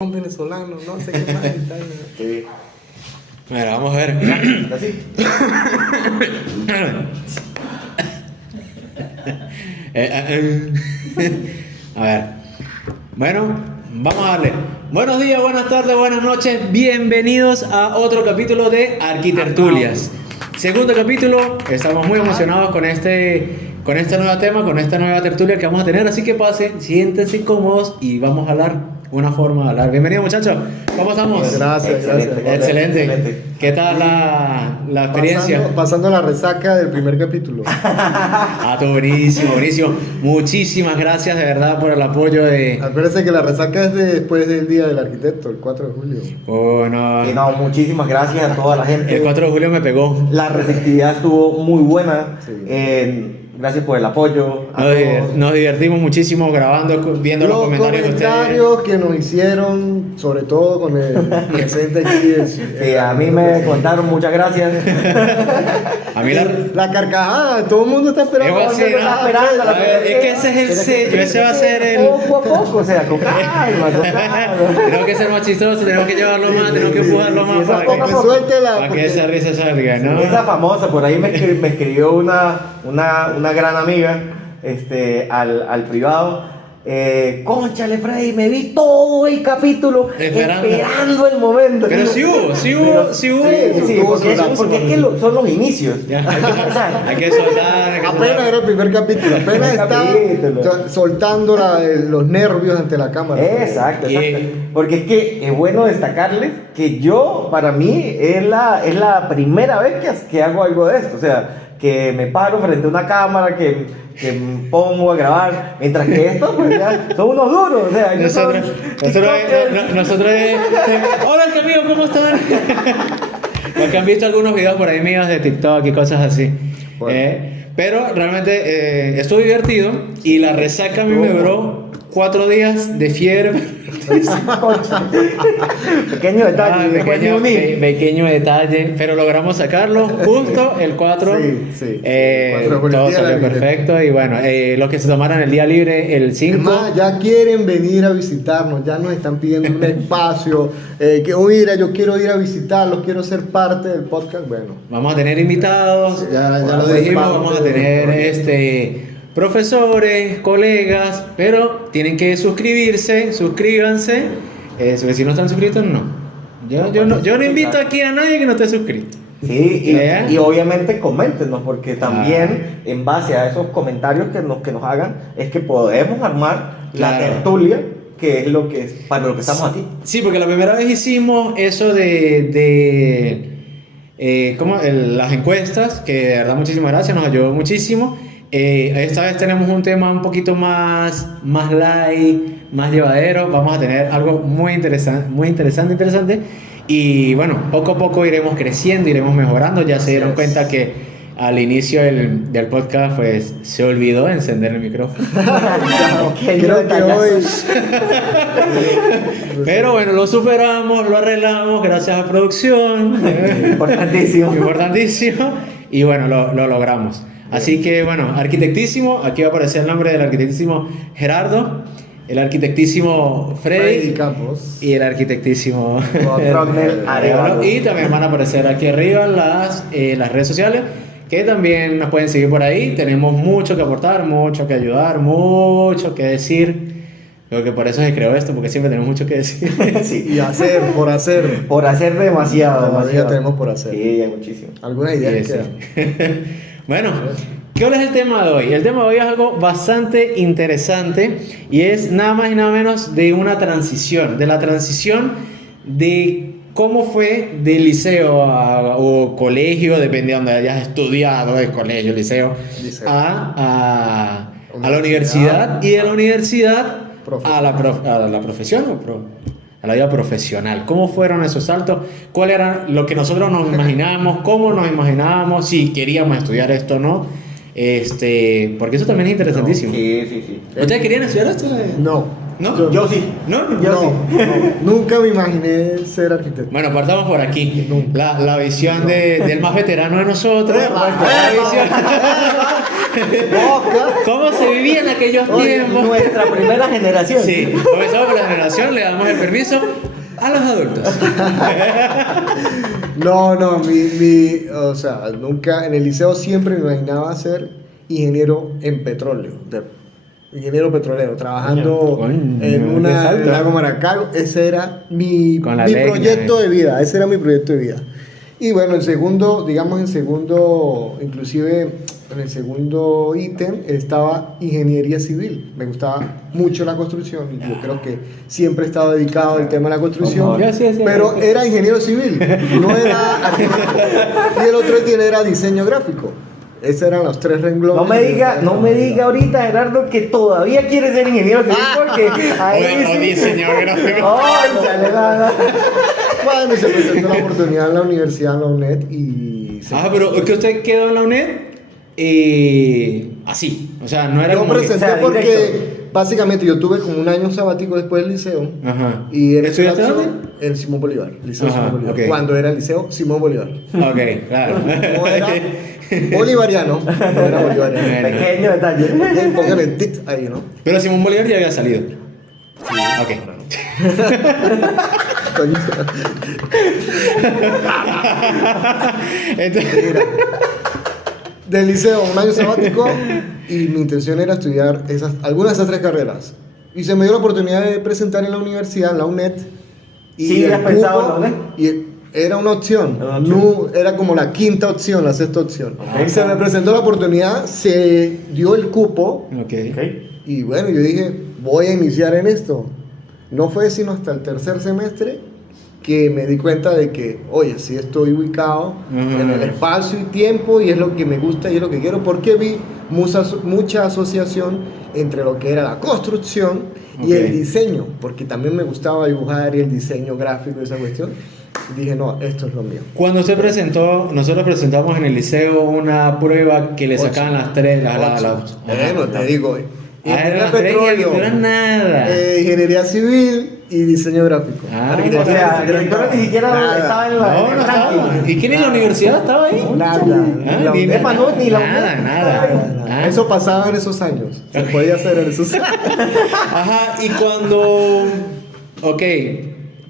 Un venezolano, no sé qué más y tal. Sí. Mira, vamos a ver. Así. A ver. Bueno, vamos a darle. Buenos días, buenas tardes, buenas noches. Bienvenidos a otro capítulo de Arquitertulias. Segundo capítulo. Estamos muy emocionados con este nuevo tema, con esta nueva tertulia que vamos a tener. Así que pasen, siéntense cómodos y vamos a hablar. Una forma de hablar. Bienvenidos, muchachos. ¿Cómo estamos? Gracias. Excelente. ¿Qué tal la experiencia? Pasando la resaca del primer capítulo. Todo buenísimo. Muchísimas gracias de verdad por el apoyo de... Acuérdense que la resaca es después del Día del Arquitecto, el 4 de julio. Y no, muchísimas gracias a toda la gente. El 4 de julio me pegó. La receptividad estuvo muy buena. Sí. Gracias por el apoyo. Nos divertimos muchísimo grabando, viendo los comentarios de ustedes. Comentarios que nos hicieron, sobre todo con el presente aquí. A mí me contaron, muchas gracias. A mí la carcajada, todo el mundo está esperando. Es que ese es el sello, ese va a ser el... Poco a poco, o sea, con calma. Tenemos que ser más chistosos, tenemos que llevarlo más, tenemos que empujarlo más para que suelte para que esa risa salga, ¿no? Esa famosa, por ahí me escribió una gran amiga al privado. Cónchale, Freddy, me vi todo el capítulo esperando el momento. Pero sí hubo. Sí, porque es que son los inicios. Hay que soltar. Apenas era el primer capítulo, apenas está soltando los nervios ante la cámara. Exacto. Porque es que es bueno destacarles que para mí es la primera vez que hago algo de esto. O sea, que me paro frente a una cámara, que me pongo a grabar, mientras que estos pues ya son unos duros, o sea, nosotros hola amigo, ¿cómo están? Porque han visto algunos videos por ahí míos de TikTok y cosas así. Bueno. Pero realmente estuvo divertido y la resaca a mí me duró 4 días de fiebre. Pequeño detalle, pequeño detalle, pero logramos sacarlo justo el 4. Sí. Todo salió perfecto y bueno, los que se tomaron el día libre el 5. Es más, ya quieren venir a visitarnos, ya nos están pidiendo un espacio, que mira, yo quiero ir a visitarlos, quiero ser parte del podcast. Bueno, vamos a tener invitados, ya lo dijimos, vamos a tener profesores, colegas, pero tienen que suscríbanse. Si no están suscritos, no. Yo no invito aquí a nadie que no esté suscrito. Sí, y obviamente coméntenos, porque también en base a esos comentarios que nos hagan, es que podemos armar la tertulia, que es para lo que estamos aquí. Sí, porque la primera vez hicimos eso las encuestas, que de verdad muchísimas gracias, nos ayudó muchísimo. Esta vez tenemos un tema un poquito más light, más llevadero. Vamos a tener algo muy interesante. Y bueno, poco a poco iremos creciendo, iremos mejorando. Ya se dieron cuenta que al inicio del podcast pues se olvidó encender el micrófono. Creo que hoy... Pero bueno, lo superamos, lo arreglamos gracias a producción. Importantísimo. Y bueno, lo logramos. Así que bueno, arquitectísimo, aquí va a aparecer el nombre del arquitectísimo Gerardo, el arquitectísimo Freddy Campos y el arquitectísimo Arevalo. Y también van a aparecer aquí arriba las redes sociales, que también nos pueden seguir por ahí. Tenemos mucho que aportar, mucho que ayudar, mucho que decir. Creo que por eso se creó esto, porque siempre tenemos mucho que decir. Sí. Y por hacer. Por hacer demasiado. Todavía tenemos por hacer. Sí, hay muchísimo. ¿Alguna idea? Sí. Bueno, ¿cuál es el tema de hoy? El tema de hoy es algo bastante interesante y es nada más y nada menos de una transición, de la transición de cómo fue del liceo o colegio, depende de donde hayas estudiado, del colegio, liceo. A la universidad, y de la universidad a la profesión a la vida profesional. ¿Cómo fueron esos saltos? ¿Cuál era lo que nosotros nos imaginábamos? ¿Cómo nos imaginábamos? Si queríamos estudiar esto o no. Porque eso también es interesantísimo. Sí. ¿Ustedes querían estudiar esto? No. ¿No? Yo sí. ¿No? Yo sí. Nunca me imaginé ser arquitecto. Bueno, partamos por aquí. La visión del más veterano de nosotros. Boca. ¿Cómo se vivía en aquellos tiempos? Nuestra primera generación. Sí, comenzamos por la generación, le damos el permiso a los adultos. No, o sea, nunca, en el liceo siempre me imaginaba ser ingeniero en petróleo, ingeniero petrolero, trabajando Coño, en qué una salto. en Lago Maracaibo. Ese era mi Con la mi leña, proyecto de vida, ese era mi proyecto de vida. Y bueno, inclusive en el segundo ítem estaba ingeniería civil. Me gustaba mucho la construcción y yo creo que siempre he estado dedicado al tema de la construcción. Sí. Pero era ingeniero civil, no era arquitecto. Y el otro ítem era diseño gráfico. Esos eran los 3 renglones. No me diga ahorita, Gerardo, que todavía quiere ser ingeniero civil porque ahí O sí. diseñador gráfico. Ay, sale nada. Bueno, y se presentó la oportunidad en la universidad, en la UNED, y... Pero es que usted quedó en la UNED así. O sea, no era Yo como que- presenté o sea, porque directo. básicamente yo tuve como un año sabático después del liceo. Ajá. Y en ese ¿Estudiaste lapso, dónde? en Simón Bolívar, Liceo Ajá, Simón Bolívar. ok. Cuando era el Liceo Simón Bolívar. Ok, claro. No era bolivariano, no era bolivariano. Bueno. Pequeño detalle. Ok, pongan el tit ahí, ¿no? Pero Simón Bolívar ya había salido. Ok. Coño. Entonces, Mira, del liceo, un año sabático, y mi intención era estudiar algunas de esas 3 carreras. Y se me dio la oportunidad de presentar en la universidad, en la UNED. Sí, el ¿has pensado en la cupo- UNED? Y era una opción, Era una opción. No, era como la 5ª opción, la 6ª opción. Ok. Se me presentó la oportunidad, se dio el cupo, ok. y bueno, yo dije, voy a iniciar en esto. No fue sino hasta el 3er semestre que me di cuenta de que, oye, sí estoy ubicado en el espacio y tiempo y es lo que me gusta y es lo que quiero, porque vi mucha asociación entre lo que era la construcción y Ok. el diseño, porque también me gustaba dibujar y el diseño gráfico y esa cuestión. Y dije, no, esto es lo mío. Cuando usted presentó, nosotros presentamos en el liceo una prueba que le sacaban las 3, Bueno, te digo, eran las 3 y arquitectura nada. ingeniería civil y diseño gráfico. Ah, Arquitectura O sea, y diseño arquitectura gráfico. ni siquiera Nada. estaba en la. No, en el no estaba. ranking. ¿Y quién en la universidad estaba ahí? Nada. Ah, ni Epa, no, ni la nada, UNED. nada. Ah. Eso pasaba en esos años. Se podía hacer en esos años. Ajá, y cuando. Ok,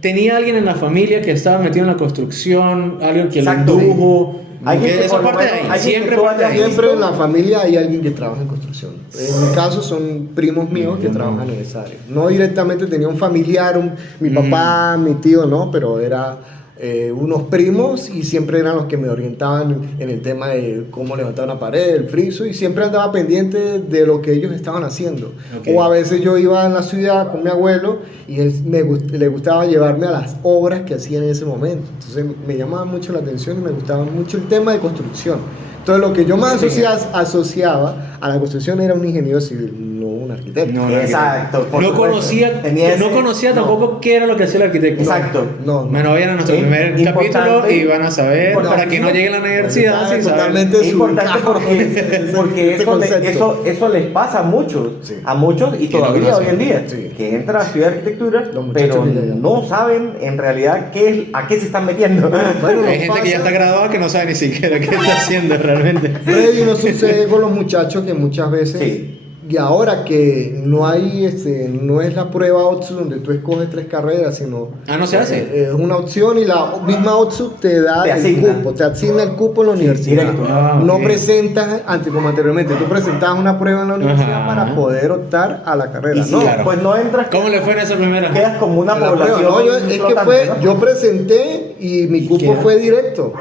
tenía alguien en la familia que estaba metido en la construcción, alguien que Exacto, lo indujo. Alguien que Eso por lo parte de menos- ahí, alguien que siempre tú parte de hayas ahí. Siempre en la familia hay alguien que trabaja en construcción. En mi caso son primos míos que trabajan en esa área. No directamente tenía un familiar, mi papá, mi tío, no, pero era unos primos y siempre eran los que me orientaban en el tema de cómo levantar una pared, el friso, y siempre andaba pendiente de lo que ellos estaban haciendo. Ok. O a veces yo iba en la ciudad con mi abuelo y él le gustaba llevarme a las obras que hacían en ese momento. Entonces me llamaba mucho la atención y me gustaba mucho el tema de construcción. Entonces lo que yo más asociaba a la construcción era un ingeniero civil, no un arquitecto. No, Exacto. por No supuesto. conocía, Tenía no ese- conocía no. tampoco qué era lo que hacía el arquitecto. Exacto. No, no. Bueno, vayan a nuestro Sí, primer importante, capítulo y van a saber para que no lleguen a la universidad sin saber. Totalmente Es importante desubicado porque ese eso, concepto. eso les pasa a muchos, Sí. y Que no todavía hoy conocen. en día, Sí. que entran a estudiar arquitectura, Los muchachos pero que ya llaman. no saben en realidad a qué se están metiendo. Bueno, Hay nos gente que ya pasa- está graduada que no sabe ni siquiera qué está haciendo realmente. Freddy, no sucede con los muchachos que muchas veces, Sí. y ahora que no hay, no es la prueba OTSU donde tú escoges 3 carreras, sino Ah, ¿no se hace? es una opción y la misma OTSU te da Te el asigna. cupo, te asigna el cupo en la universidad. directo. Ah, No ok. presentas, como anteriormente, tú presentabas una prueba en la universidad Ajá. para poder optar a la carrera. Y si no, claro. pues no entras, ¿Cómo le fue en esa primera? quedas como una en la prueba, población no, es que flotante, fue, ¿no? yo presenté y mi cupo qué? fue directo.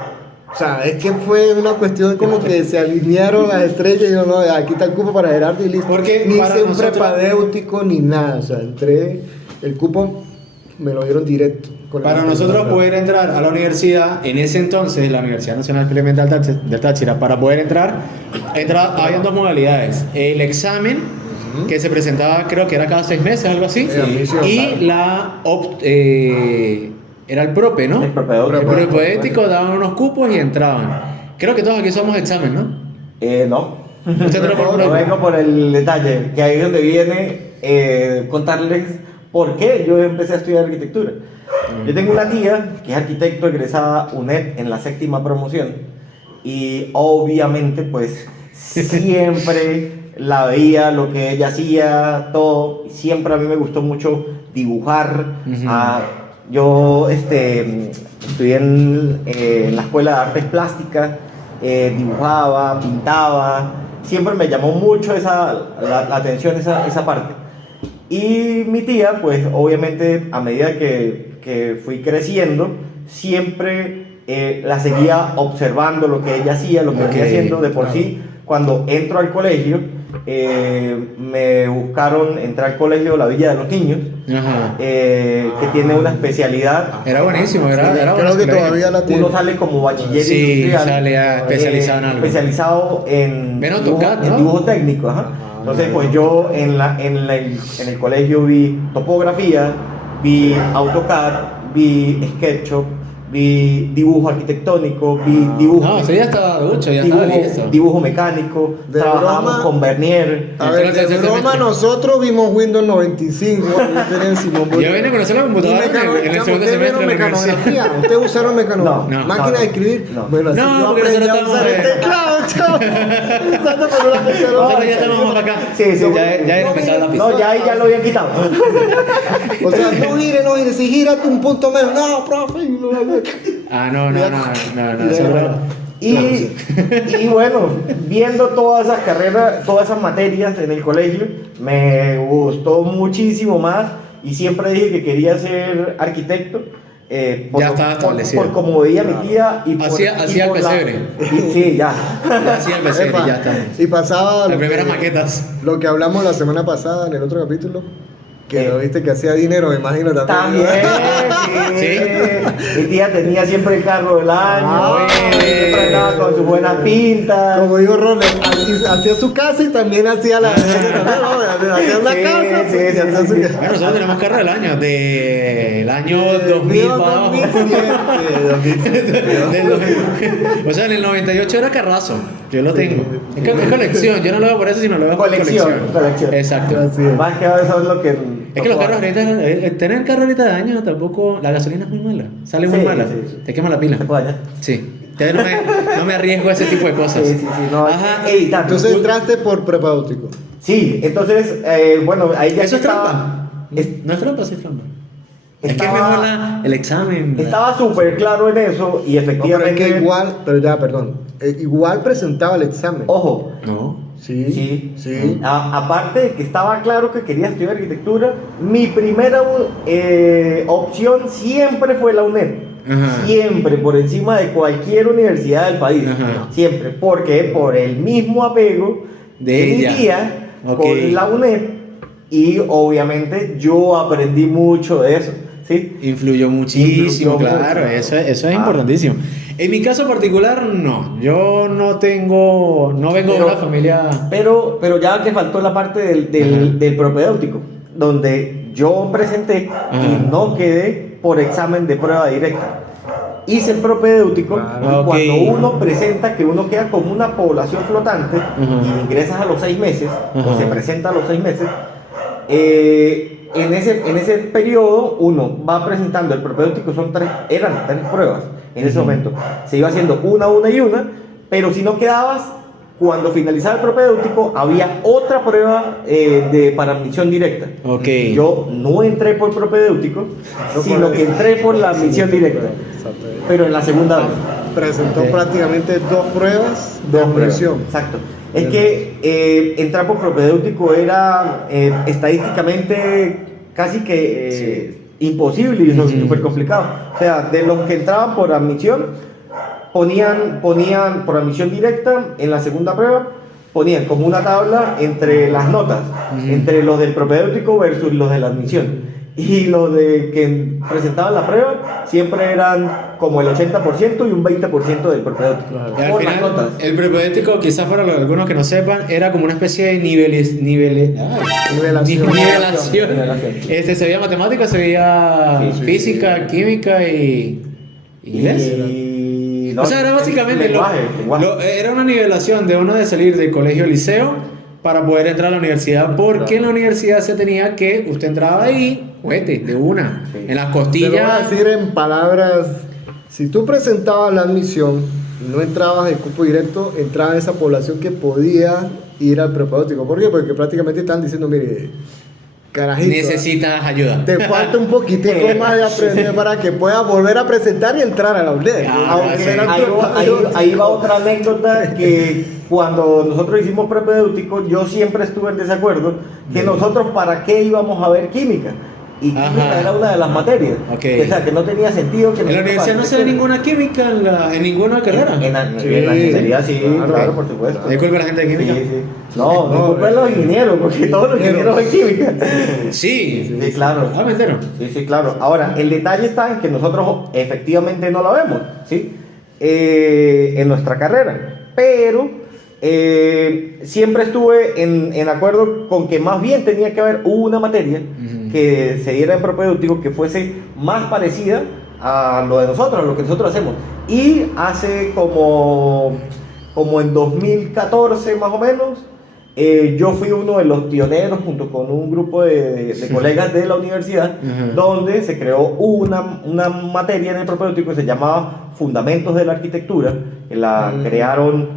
O sea, es que fue una cuestión como que se alinearon las estrellas y yo no, aquí está el cupo para Gerardo y listo. Porque ni para hice un nosotros- prepadéutico ni nada. O sea, entré, el cupo me lo dieron directo. con Para el- nosotros poder entrar a la universidad, en ese entonces, la Universidad Nacional Experimental del Táchira, para poder entrar, había 2 modalidades. El examen, que se presentaba, creo que era cada 6 meses, algo así, admisión, y claro. era el prope, ¿no? El propedéutico. El propedéutico daban unos cupos y entraban. Creo que todos aquí somos examen, ¿no? No. Usted entró por Yo prope. vengo por el detalle, que ahí es donde viene contarles por qué yo empecé a estudiar arquitectura. Yo tengo una tía que es arquitecto egresada UNED en la 7ª promoción y obviamente pues siempre la veía, lo que ella hacía, todo. Siempre a mí me gustó mucho dibujar. Yo estudié en la Escuela de Artes Plásticas, dibujaba, pintaba. Siempre me llamó mucho la atención esa parte. Y mi tía, pues obviamente a medida que fui creciendo, siempre la seguía observando lo que ella hacía, lo que venía haciendo de por sí. Cuando entro al colegio, me buscaron entrar al colegio La Villa de los Niños, que tiene una especialidad. Era buenísimo, era creo que todavía la tiene. Uno sale como bachiller industrial, sale especializado en algo. especializado en AutoCAD, ¿no? en dibujo técnico. Entonces, pues yo en el colegio vi topografía, vi AutoCAD, vi SketchUp, vi dibujo arquitectónico, vi dibujo. No, eso ya estaba ducho, ya estaba listo. Dibujo mecánico, De trabajamos broma, con Vernier. A ver, de broma nosotros vimos Windows 95, yo tenía el Simón Bolívar. Yo vine a conocer la computadora en el segundo semestre de la universidad. mecanografía. ¿Ustedes usaron mecanografía? No. ¿Máquina de escribir? No. Bueno, así No, yo porque aprendí nosotros a usar el estamos, teclado, chao. Usando por una tecnología. Nosotros ya estamos más para acá. Sí, Ya era empezar la pista. No, ya lo habían quitado. O sea, no gire, si gírate un punto menos. No, profe. Ah, no. Y bueno, viendo todas esas carreras, todas esas materias en el colegio, me gustó muchísimo más y siempre dije que quería ser arquitecto. Ya estaba establecido. Por como veía mi tía y por, Hacía el pesebre. Sí, ya. Hacía el pesebre, Epa, ya está. Y pasaba Las primeras maquetas. lo que hablamos la semana pasada en el otro capítulo, que ¿Qué? lo viste que hacía dinero, me imagino también. Mi tía tenía siempre el carro del año, siempre andaba con sus buenas pintas. Como digo Ron, hacía su casa y también hacía la hacía una Sí, casa. sí, y sí, hacía su sí. casa. Bueno, nosotros tenemos carro del año, del año 2000 para abajo. 2007. O sea, en el 98 era carrazo. Yo lo tengo. Es colección. Yo no lo veo por eso, sino lo veo por Colección. Exacto. Así es. Más que eso es lo que... Es que los carros ahorita, tener carro ahorita de año tampoco, la gasolina es muy mala, sale muy Sí, mala, sí. te quema la pila. Se puede dañar. Sí, entonces no me arriesgo a ese tipo de cosas. Sí, no, Ajá. evitando. Entonces entraste por prepáutico. Sí, entonces, bueno, ahí ya ¿Eso es estaba... trampa? No es trampa, sí es trampa. Es que es Estaba- mejor el examen. Estaba súper claro en eso y No, pero es efectivamente... que igual, pero ya, perdón. Igual presentaba el examen. Ojo, No. Sí. Aparte de que estaba claro que quería estudiar arquitectura, mi primera opción siempre fue la UNED. Ajá. Siempre, por encima de cualquier universidad del país. Ajá. Siempre, porque por el mismo apego De mi ella. tía Ok. con la UNED y obviamente yo aprendí mucho de eso. ¿Sí? Influyó muchísimo, Influyó claro, mucho. eso es importantísimo. En mi caso particular, no. Yo no vengo de una familia. Pero ya que faltó la parte del propedéutico, donde yo presenté y no quedé por examen de prueba directa. Hice el propedéutico Claro. y cuando Ok. uno presenta que uno queda como una población flotante y ingresas a los 6 meses, o se presenta a los 6 meses, en ese periodo uno va presentando el propedéutico, eran 3 pruebas en ese momento. Se iba haciendo una y una, pero si no quedabas, cuando finalizaba el propedéutico, había otra prueba para admisión directa. Ok. Yo no entré por propedéutico, sino que entré por la admisión directa, pero en la segunda vez. Presentó Sí. prácticamente 2 pruebas de admisión. Exacto. Es que entrar por propedéutico era estadísticamente casi que imposible y súper complicado. O sea, de los que entraban por admisión, ponían por admisión directa en la segunda prueba, ponían como una tabla entre las notas, entre los del propedéutico versus los de la admisión. Y los de que presentaban la prueba siempre eran como el 80% y un 20% del propedéutico. Y al Por las final, notas. el propedéutico, quizás para algunos que no sepan, era como una especie de Nivelación. nivelación. Nivelación. Se veía matemáticas, se veía física, química y inglés. Y O sea, era básicamente lenguaje. era una nivelación de uno de salir del colegio al liceo para poder entrar a la universidad, porque en la universidad se tenía que, usted entraba ahí, juguete, de una, Sí. en las Te lo voy a costillas. decir en palabras. Si tú presentabas la admisión, no entrabas de cupo directo, entraba esa población que podía ir al propedéutico. ¿Por qué? Porque prácticamente están diciendo, mire, carajito, Necesitas ayuda. te falta un poquitico más de aprender para que puedas volver a presentar y entrar a la UNED. Ah, sí. Ahí va otra anécdota que cuando nosotros hicimos propedéutico, yo siempre estuve en desacuerdo que nosotros para qué íbamos a ver química. Y química Ajá. era una de las materias. Ok. O sea, que no tenía sentido que En la universidad no se ve ninguna química en ninguna carrera. En la Sí, ingeniería sí, claro. claro, por supuesto. Disculpe a la gente de Sí, química. sí. No, no culpa de los ingenieros, porque todos los ingenieros ven química. Sí. Sí, claro. Ah, me entero. Sí, sí, claro. Ahora, el detalle está en que nosotros efectivamente no la vemos, ¿sí? En nuestra carrera. Pero siempre estuve en acuerdo con que más bien tenía que haber una materia que se diera en propedéutico que fuese más parecida a lo de nosotros, a lo que nosotros hacemos. Y hace como en 2014 más o menos, yo fui uno de los pioneros junto con un grupo de colegas de la universidad, donde se creó una materia en el propedéutico que se llamaba Fundamentos de la Arquitectura, que la crearon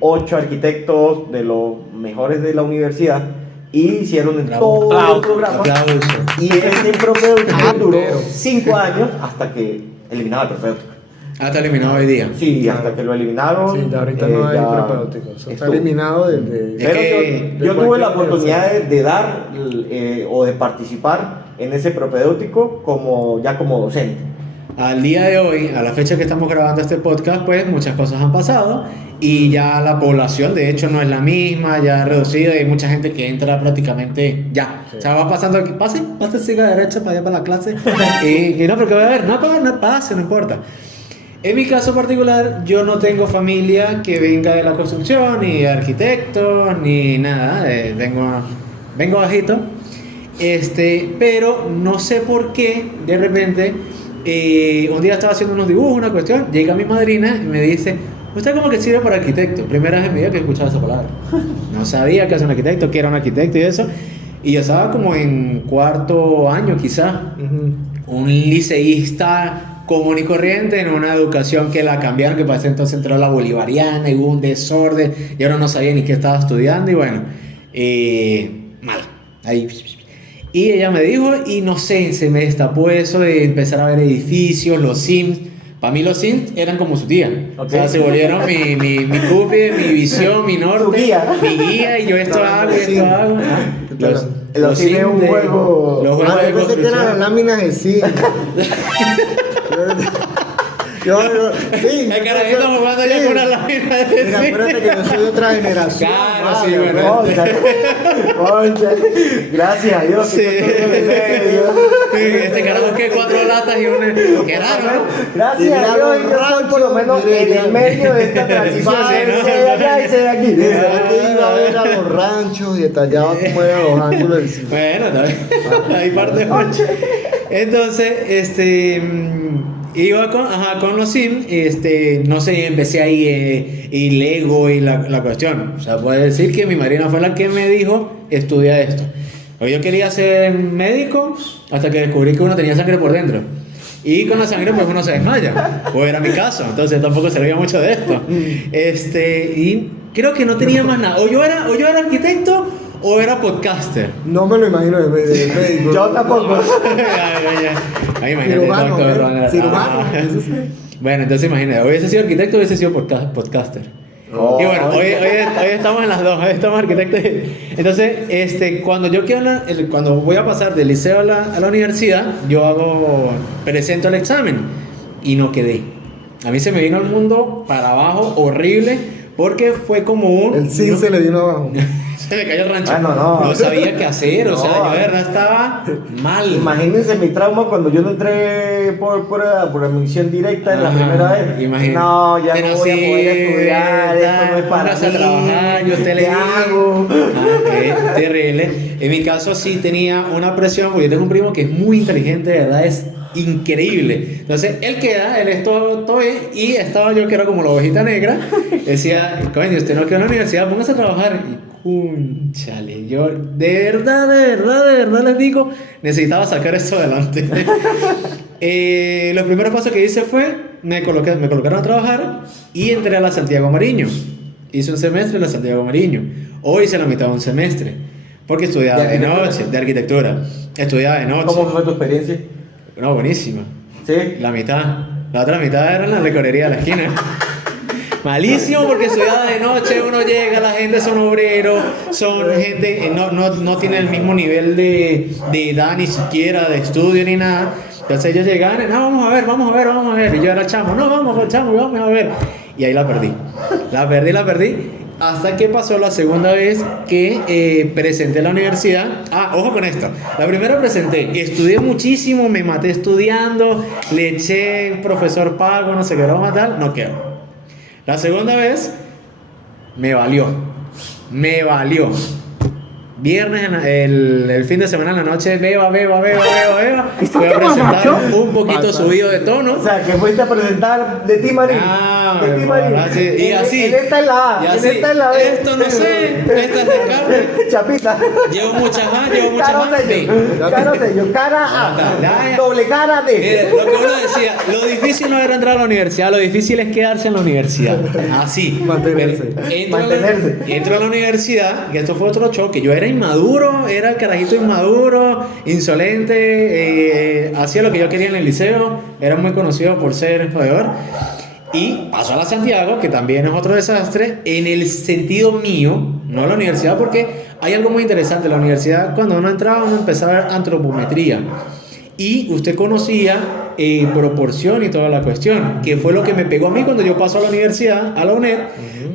8 arquitectos de los mejores de la universidad y hicieron en Bravo. todo el programa. Aplauso. Y ese propedéutico duró 5 años hasta que eliminaron el propedéutico. Hasta eliminado hoy día. Sí, hasta que lo eliminaron. Sí, ahorita no hay ya propedéutico. Eso está estuvo. eliminado desde... Es Pero que yo de tuve la cualquier oportunidad de dar o de participar en ese propedéutico como docente. Al día de hoy, a la fecha que estamos grabando este podcast, pues muchas cosas han pasado y ya la población de hecho no es la misma, ya ha reducido y hay mucha gente que entra prácticamente ya. Sí. O sea, va pasando aquí, pase, siga derecha para allá para la clase y no, porque va a haber, no, pase, no importa. En mi caso particular, yo no tengo familia que venga de la construcción, ni arquitecto, ni nada, vengo bajito, pero no sé por qué, de repente, un día estaba haciendo unos dibujos, una cuestión, llega mi madrina y me dice, usted como que sirve para arquitecto, primera vez en mi vida que he escuchado esa palabra, no sabía que es un arquitecto, que era un arquitecto y eso, y yo estaba como en cuarto año quizás, un liceísta común y corriente en una educación que la cambiaron, que para ese entonces entró la bolivariana y hubo un desorden y ahora no sabía ni qué estaba estudiando y bueno, mal, ahí. Y ella me dijo, y no sé, se me destapó eso de empezar a ver edificios, los Sims. Para mí los Sims eran como su tía. O sea, se volvieron mi cúpide, mi visión, mi norte, Su guía. mi guía, y yo esto hago, y esto hago. Los Sims es un juego. Los juegos de Yo pensé que eran las construcción. láminas de zinc. Sí, El carajito jugando ya con una lámina de Mira, zinc. acuérdate que yo soy de otra generación. Claro, sí, vale, bueno. Gracias a Dios. Sí. que Este carajo que 4 latas y un... Qué raro, ¿no? Gracias a Dios, yo estoy por lo menos en el medio de esta transición. Sí, ¿no? Se de allá y se de aquí. ¿Será que iba a ver a los ranchos y detallaba cómo eran los ángulos del cine? Bueno, también. Hay parte. Entonces, iba con los Sims, no sé, empecé ahí y Lego y la cuestión. O sea, puede decir que mi madrina fue la que me dijo, estudia esto. O yo quería ser médico hasta que descubrí que uno tenía sangre por dentro. Y con la sangre pues uno se desmaya. O era mi caso, entonces tampoco servía mucho de esto. Y creo que no tenía más nada. O yo era arquitecto o era podcaster. No me lo imagino de médico. Yo tampoco. Ahí imagínate, Cirujano, doctor, cirujano, eso sí. Bueno, entonces imagínate, hubiese sido arquitecto o hubiese sido podcaster. Oh, Y bueno, hoy estamos en las dos, hoy estamos arquitectos. Entonces, cuando yo cuando voy a pasar del liceo a la universidad, yo presento el examen y no quedé. A mí se me vino el mundo para abajo, horrible, porque fue como El zinc se le vino abajo. se me cayó el rancho. Bueno, no. No sabía qué hacer, o sea, No, yo de verdad estaba mal. Imagínense mi trauma cuando yo no entré por admisión directa en la Ajá, primera vez. imagínate. No, ya Pero no voy a sí, poder estudiar, esto no es para póngase a mí. trabajar, yo te ¿Qué le hago? Qué terrible. En mi caso sí tenía una presión, porque yo tengo un primo que es muy inteligente, de verdad es increíble. Entonces él es todo bien, y estaba yo que era como la ovejita negra. Decía, coño, usted no quedó en la universidad, póngase a trabajar. Y chale, yo de verdad les digo, necesitaba sacar esto adelante. Los primeros pasos que hice fue, me colocaron a trabajar y entré a la Santiago Mariño. Hice un semestre en la Santiago Mariño. Hoy hice la mitad de un semestre. Porque estudiaba de noche, de arquitectura. Estudiaba de noche. ¿Cómo fue tu experiencia? No, buenísima. ¿Sí? La mitad. La otra mitad era en la licorería de la esquina. Malísimo porque estudiaba de noche, uno llega, la gente son obreros, son gente, no tiene el mismo nivel de edad ni siquiera, de estudio ni nada. Entonces ellos llegaban, no, vamos a ver. Y yo era chamo, no, vamos a ver. Y ahí la perdí. Hasta que pasó la segunda vez que presenté en la universidad. Ojo con esto. La primera presenté, estudié muchísimo, me maté estudiando, le eché profesor pago, no sé qué broma tal, no quedó. La segunda vez me valió. Viernes, el fin de semana en la noche, beba. Fui a presentar un poquito subido de tono. O sea, que fuiste a presentar de ti, Marín. De ti, Marín. Y así. En esta es la A. Y así. Esta es la B. Esto no sé. Esta es de carne. Chapita. Llevo muchas más. Caro sello. Cara A. Doble cara D. Lo que uno decía, lo difícil no era entrar a la universidad, lo difícil es quedarse en la universidad. Así. Mantenerse. Entro a la universidad, y esto fue otro choque. Yo era inmaduro, era el carajito inmaduro, insolente, hacía lo que yo quería en el liceo, era muy conocido por ser jodedor. Y paso a la Santiago, que también es otro desastre, en el sentido mío, no a la universidad, porque hay algo muy interesante. En la universidad, cuando uno entraba, uno empezaba a ver antropometría. Y usted conocía proporción y toda la cuestión, que fue lo que me pegó a mí cuando yo paso a la universidad, a la UNED,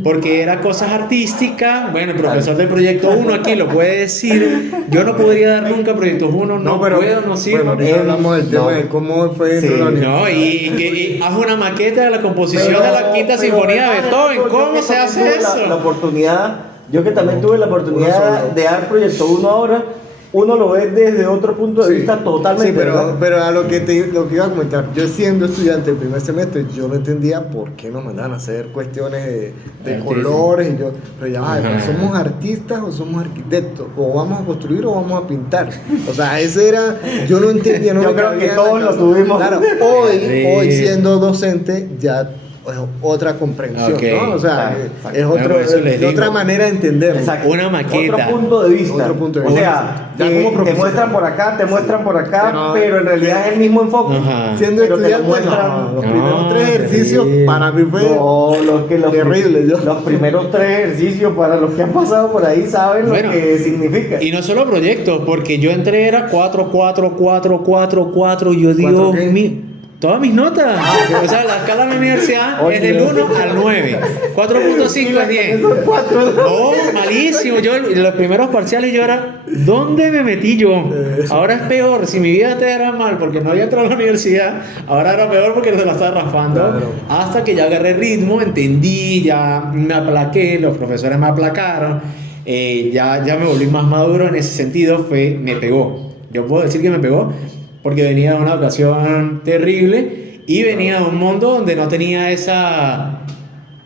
porque era cosas artísticas. Bueno, el profesor del proyecto 1 aquí lo puede decir. Yo no podría dar nunca proyectos 1, no puedo, no sirvo. Bueno, ahorita hablamos del tema de cómo fue Sí, la universidad. No, y haz una maqueta de la composición de la quinta sinfonía de Beethoven. ¿Cómo se hace eso? La oportunidad, yo que también tuve la oportunidad de dar proyecto 1 ahora, uno lo ve desde otro punto de vista totalmente. Sí, pero a lo que iba a comentar, yo siendo estudiante del primer semestre, yo no entendía por qué nos mandaban a hacer cuestiones de colores. Y yo, pero ya va, ¿somos artistas o somos arquitectos? ¿O vamos a construir o vamos a pintar? O sea, ese era, yo no entendía. No yo creo que todos lo tuvimos. Claro, hoy siendo docente, ya otra comprensión, ¿no? O sea, es otra manera de entenderlo. Exacto. Una maqueta. Otro punto de vista. O sea, ya como te profesor. muestran por acá, pero en realidad es el mismo enfoque. Siendo Pero te lo estudiante, muestran. los primeros 3 ejercicios para mí fue terrible. Los primeros 3 ejercicios, para los que han pasado por ahí, saben Bueno, lo que significa. Y no solo proyectos, porque yo entré era 4, 4, 4, 4, 4, y yo digo, todas mis notas. O sea, la escala de la universidad es del 1 al 9. 4.5 es 10. Oh, malísimo. Yo en los primeros parciales yo era, ¿dónde me metí yo? Ahora es peor. Si mi vida antes era mal porque no había entrado a la universidad, ahora era peor porque se la estaba raspando. Claro. Hasta que ya agarré ritmo, entendí, ya me aplaqué, los profesores me aplacaron, ya me volví más maduro en ese sentido. Me pegó. Yo puedo decir que me pegó porque venía de una educación terrible y venía de un mundo donde no tenía esa...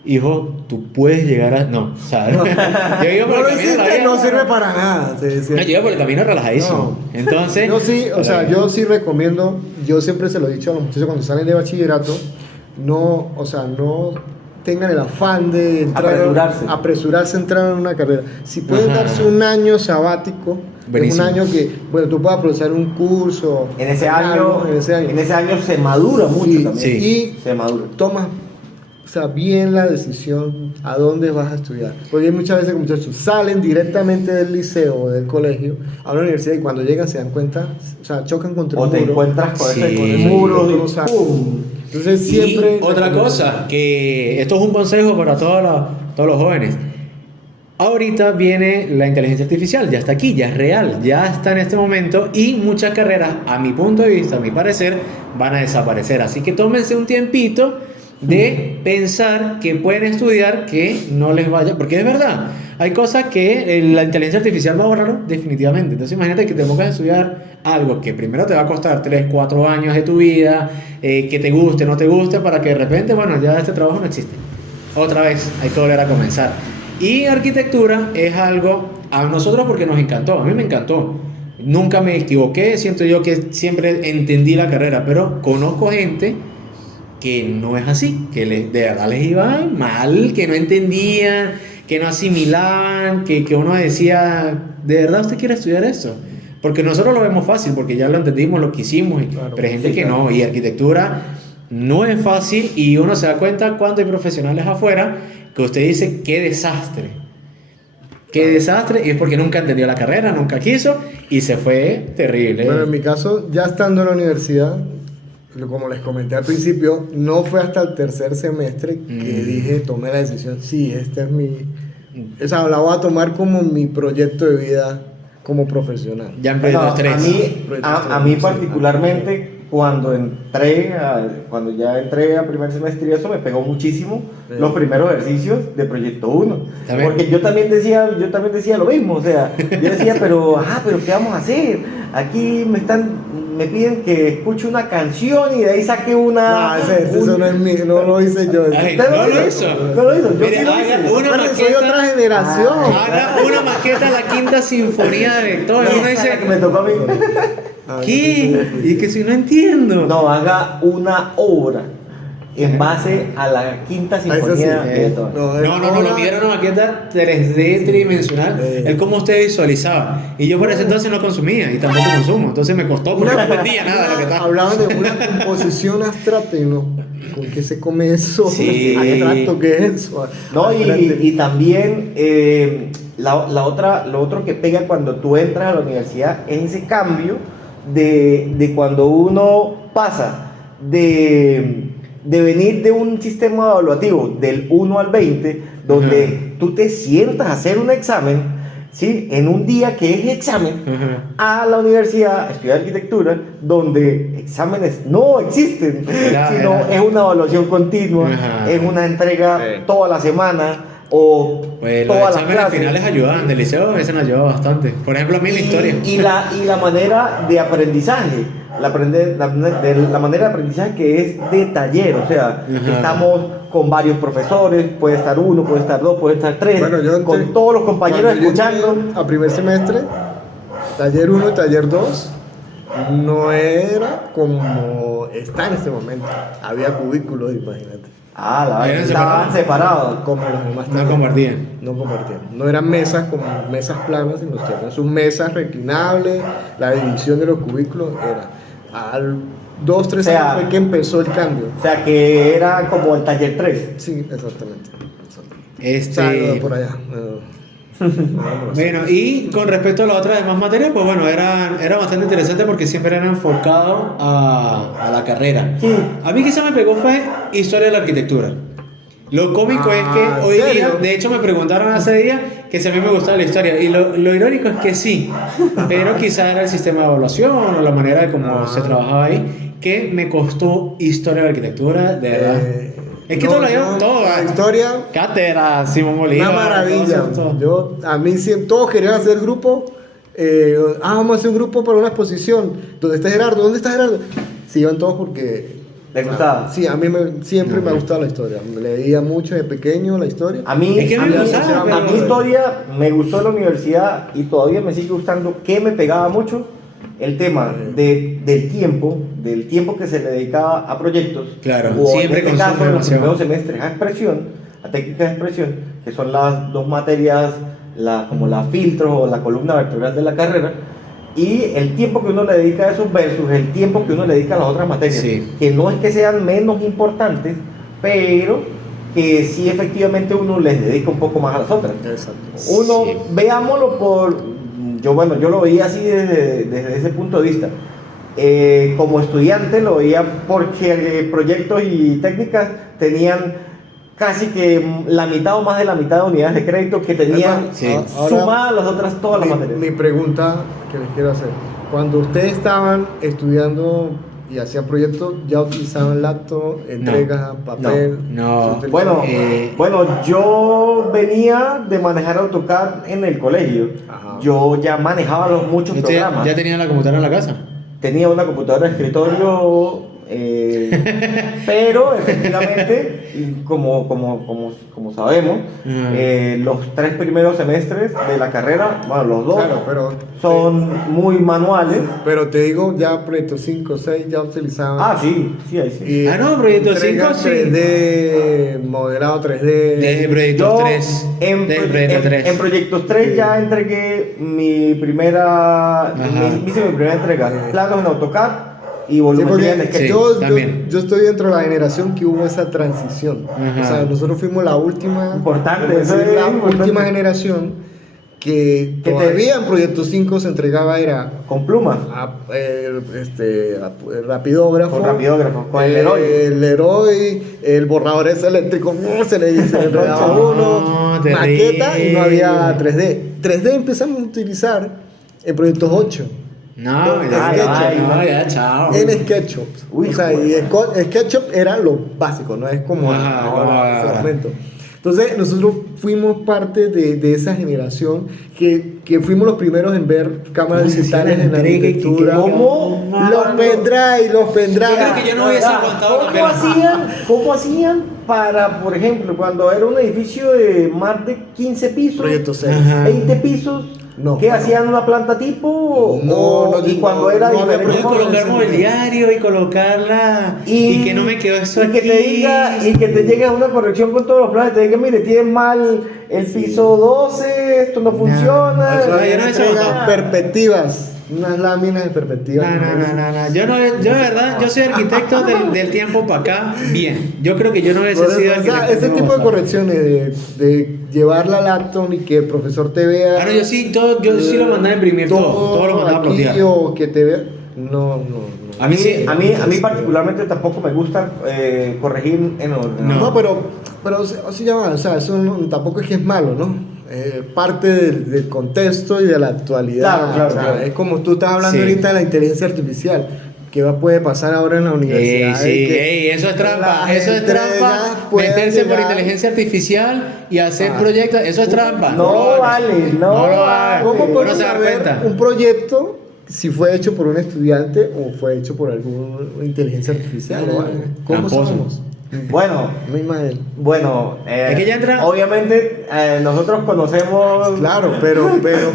Hijo, tú puedes llegar a... No, ¿sabes? Yo iba por el camino de la vida. No sirve para nada. No, yo iba por el camino relajadísimo. No. Entonces... Yo sí recomiendo, yo siempre se lo he dicho a los muchachos cuando salen de bachillerato, no tengan el afán de apresurarse a entrar en una carrera. Si pueden darse un año sabático, es un año que, bueno, tú puedes aprovechar un curso. En ese año se madura mucho también. Sí. Y se madura. Tomas, bien la decisión a dónde vas a estudiar. Porque hay muchas veces que muchachos salen directamente del liceo o del colegio a la universidad y cuando llegan se dan cuenta, chocan contra un muro. O te encuentras con ese muro y ¡pum! Entonces siempre... Y otra cosa, que esto es un consejo para todos los jóvenes. Ahorita viene la inteligencia artificial, ya está aquí, ya es real, ya está en este momento y muchas carreras, a mi punto de vista, a mi parecer, van a desaparecer. Así que tómense un tiempito de pensar que pueden estudiar, que no les vaya, porque es verdad, hay cosas que la inteligencia artificial va a borrar definitivamente. Entonces imagínate que te pongas a estudiar algo que primero te va a costar 3, 4 años de tu vida, que te guste, no te guste, para que de repente, bueno, ya este trabajo no existe. Otra vez hay que volver a comenzar. Y arquitectura es algo a nosotros porque nos encantó, a mí me encantó. nunca me equivoqué, siento yo que siempre entendí la carrera, pero conozco gente que no es así, que de verdad les iba mal, que no entendían, que no asimilaban, que uno decía, ¿de verdad usted quiere estudiar esto? Porque nosotros lo vemos fácil, porque ya lo entendimos, lo quisimos, Claro, pero hay gente sí, que claro. no, y arquitectura no es fácil, y uno se da cuenta cuando hay profesionales afuera que usted dice, qué desastre. Qué desastre, y es porque nunca entendió la carrera, nunca quiso, y se fue terrible. Bueno, en mi caso, ya estando en la universidad, como les comenté al principio, no fue hasta el tercer semestre que dije, tomé la decisión, sí, este es mi... O sea, la voy a tomar como mi proyecto de vida como profesional. Ya empezó Bueno, los tres. a mí particularmente, cuando ya entré a primer semestre y eso, me pegó muchísimo Sí. los primeros ejercicios de Proyecto 1. ¿También? Porque yo también decía lo mismo, o sea, yo decía, pero ¿qué vamos a hacer? Aquí me piden que escuche una canción y de ahí saque una... No, eso no es mío, no lo hice yo. Ay, ¿Usted no lo hizo. No lo hizo, yo Mire, sí lo haga hice. una Aparte, soy maqueta. otra generación. Haga una maqueta de la quinta sinfonía de Beethoven. Uno Esa es la que dice, me tocó a mí. ¿qué? Y que si no entiendo. No, haga una obra en base a la quinta sinfonía sí. de Beethoven. No, lo pidieron una maqueta 3D tridimensional, el cómo usted visualizaba. Y yo por ese entonces no consumía y tampoco consumo, entonces me costó porque no entendía nada de lo que estaba. Hablaban de una composición abstracta y no. ¿Con qué se come eso? Sí. Abstracto, ¿qué es eso? No, Espérate. y también lo otro que pega cuando tú entras a la universidad es ese cambio de cuando uno pasa de venir de un sistema evaluativo del 1 al 20, donde tú te sientas a hacer un examen, ¿sí? En un día que es examen, Ajá. a la universidad a estudiar arquitectura, donde exámenes no existen, Era- sino era- es una evaluación continua, Ajá. es una entrega Sí. toda la semana o Pues los todas las exámenes clases. finales ayudan, del liceo a veces nos ayuda bastante. Por ejemplo, a mí la historia. Y la manera de aprendizaje, la manera de aprendizaje que es de taller, o sea, Ajá. estamos con varios profesores, puede estar uno, puede estar dos, puede estar tres, Bueno, yo con entré- todos los compañeros cuando yo escuchando. entré a primer semestre, taller 1 y taller 2, no era como está en este momento. Había cubículos, imagínate. Ah, la ¿Eran verdad, estaban separados. Como los demás No talleres. compartían. No compartían. No eran mesas como mesas planas, sino que eran sus mesas reclinables. La división de los cubículos era. Al 2-3 O sea, años fue que empezó el cambio. O sea, que era como el taller 3. Sí, exactamente. O sea, Este, por allá. bueno, y con respecto a las otras demás materias, pues bueno, era bastante interesante porque siempre era enfocado a la carrera. Sí. A mí quizá me pegó fue historia de la arquitectura. Lo cómico es que ¿en hoy día, serio? de hecho me preguntaron hace días que si a mí me gustaba la historia, y lo irónico es que sí, pero quizá era el sistema de evaluación o la manera de cómo se trabajaba ahí, que me costó historia de la arquitectura, de verdad. Es que todo lo llevo, todo. La historia, Cátedra, Simón Bolívar. una maravilla. todo. A mí siempre, todos querían hacer grupo. Vamos a hacer un grupo para una exposición. ¿Dónde está Gerardo? ¿Dónde está Gerardo? Sí, iban todos porque... ¿Les gustaba? Sí, a mí siempre me ha gustado la historia. Leía mucho de pequeño la historia. A mí, Es que a me mí, gustaba, a mí pero- historia me gustó en la universidad y todavía me sigue gustando. Que me pegaba mucho el tema del tiempo que se le dedicaba a proyectos. Claro, o siempre en este consume caso en los demasiado. primeros semestres a expresión, a técnicas de expresión, que son las dos materias, como la filtro o la columna vertebral de la carrera. Y el tiempo que uno le dedica a esos versus el tiempo que uno le dedica a las otras materias, Sí. que no es que sean menos importantes, pero que sí efectivamente uno les dedica un poco más a las otras. Exacto. Uno, Sí. veámoslo yo lo veía así desde ese punto de vista. Como estudiante lo veía porque proyectos y técnicas tenían casi que la mitad o más de la mitad de unidades de crédito que tenían Sí. sumadas las otras todas las materias. Mi pregunta que les quiero hacer. Cuando ustedes estaban estudiando y hacían proyectos, ¿ya utilizaban laptop, entregas, papel? No. ¿Se Bueno, Eh, yo venía de manejar AutoCAD en el colegio. Ajá. Yo ya manejaba los muchos ¿Usted programas. ya tenía la computadora en la casa? Tenía una computadora de escritorio, pero efectivamente como sabemos, los 3 primeros semestres de la carrera, bueno, los 2 Claro, pero son muy manuales. Pero te digo, ya proyecto 5, 6 ya utilizaban. Ah, sí, ahí sí. Y no, proyecto entrega 5 sí. 3D, modelado 3D. Desde proyectos 3. En proyectos 3 ya entregué mi primera, hice mi primera entrega, planos en AutoCAD y Sí, volumetría en porque Sketch. Sí, también. yo estoy dentro de la generación que hubo esa transición. Ajá. O sea, nosotros fuimos la última. Importante, como eso decir, es la importante. última generación que Que todavía en Proyecto 5 se entregaba era Con pluma. rapidógrafo. Con rapidógrafo, con el Leroy. El Leroy, el borrador ese eléctrico, se le enredaba No, uno, terrible. maqueta y no había 3D. 3D empezamos a utilizar en Proyectos 8. No, En ya, SketchUp. no, ya, chao. En SketchUp. Uy, o sea, y SketchUp era lo básico, no es como Ajá, ahora en ajá. ese momento. Entonces, nosotros fuimos parte de esa generación que fuimos los primeros en ver cámaras ¿Cómo se hacía digitales la en la entrega? arquitectura. ¿Cómo? Los pendrive. Yo creo que yo no hubiese aguantado los pelos. ¿Cómo hacían para, por ejemplo, cuando era un edificio de más de 15 pisos, Proyecto 6. Ajá. 20 pisos? No. ¿Qué hacían una planta tipo? Y cuando era no había diferente. Puedes colocar mobiliario y colocarla y que no me quedó eso y que aquí. te diga y que te llegue una corrección con todos los planes, te diga, mire, tienes mal el piso 12, esto no funciona. Eso había yo no hice entregas nada. perspectivas, unas láminas de perspectiva. No. Yo de verdad, yo soy arquitecto del tiempo para acá, bien. Yo creo que yo no hubiese Por eso, sido o sea, arquitecto. ese tipo de correcciones de llevar la laptop y que el profesor te vea. Claro, yo sí lo mandaba a imprimir todo lo mandaba a aquí, plotear. o que te vea. No. A mí sí. A mí particularmente tampoco me gusta corregir en orden. No, pero así llama, o sea, eso tampoco es que es malo, ¿no? Parte del contexto y de la actualidad. Claro, o sea, claro. es como tú estás hablando Sí. ahorita de la inteligencia artificial. ¿Qué puede pasar ahora en la universidad? Sí, Que eso es trampa, la eso es gente trampa. ya pueda Meterse por llegar- inteligencia artificial y hacer proyectos, eso es trampa. No vale, no lo vale. hagas. ¿Cómo Uno podemos se da saber cuenta. un proyecto si fue hecho por un estudiante o fue hecho por alguna inteligencia artificial? ¿No? ¿Cómo Tramposo. sabemos? Bueno, Bueno, Es que ya entra- obviamente nosotros conocemos claro, pero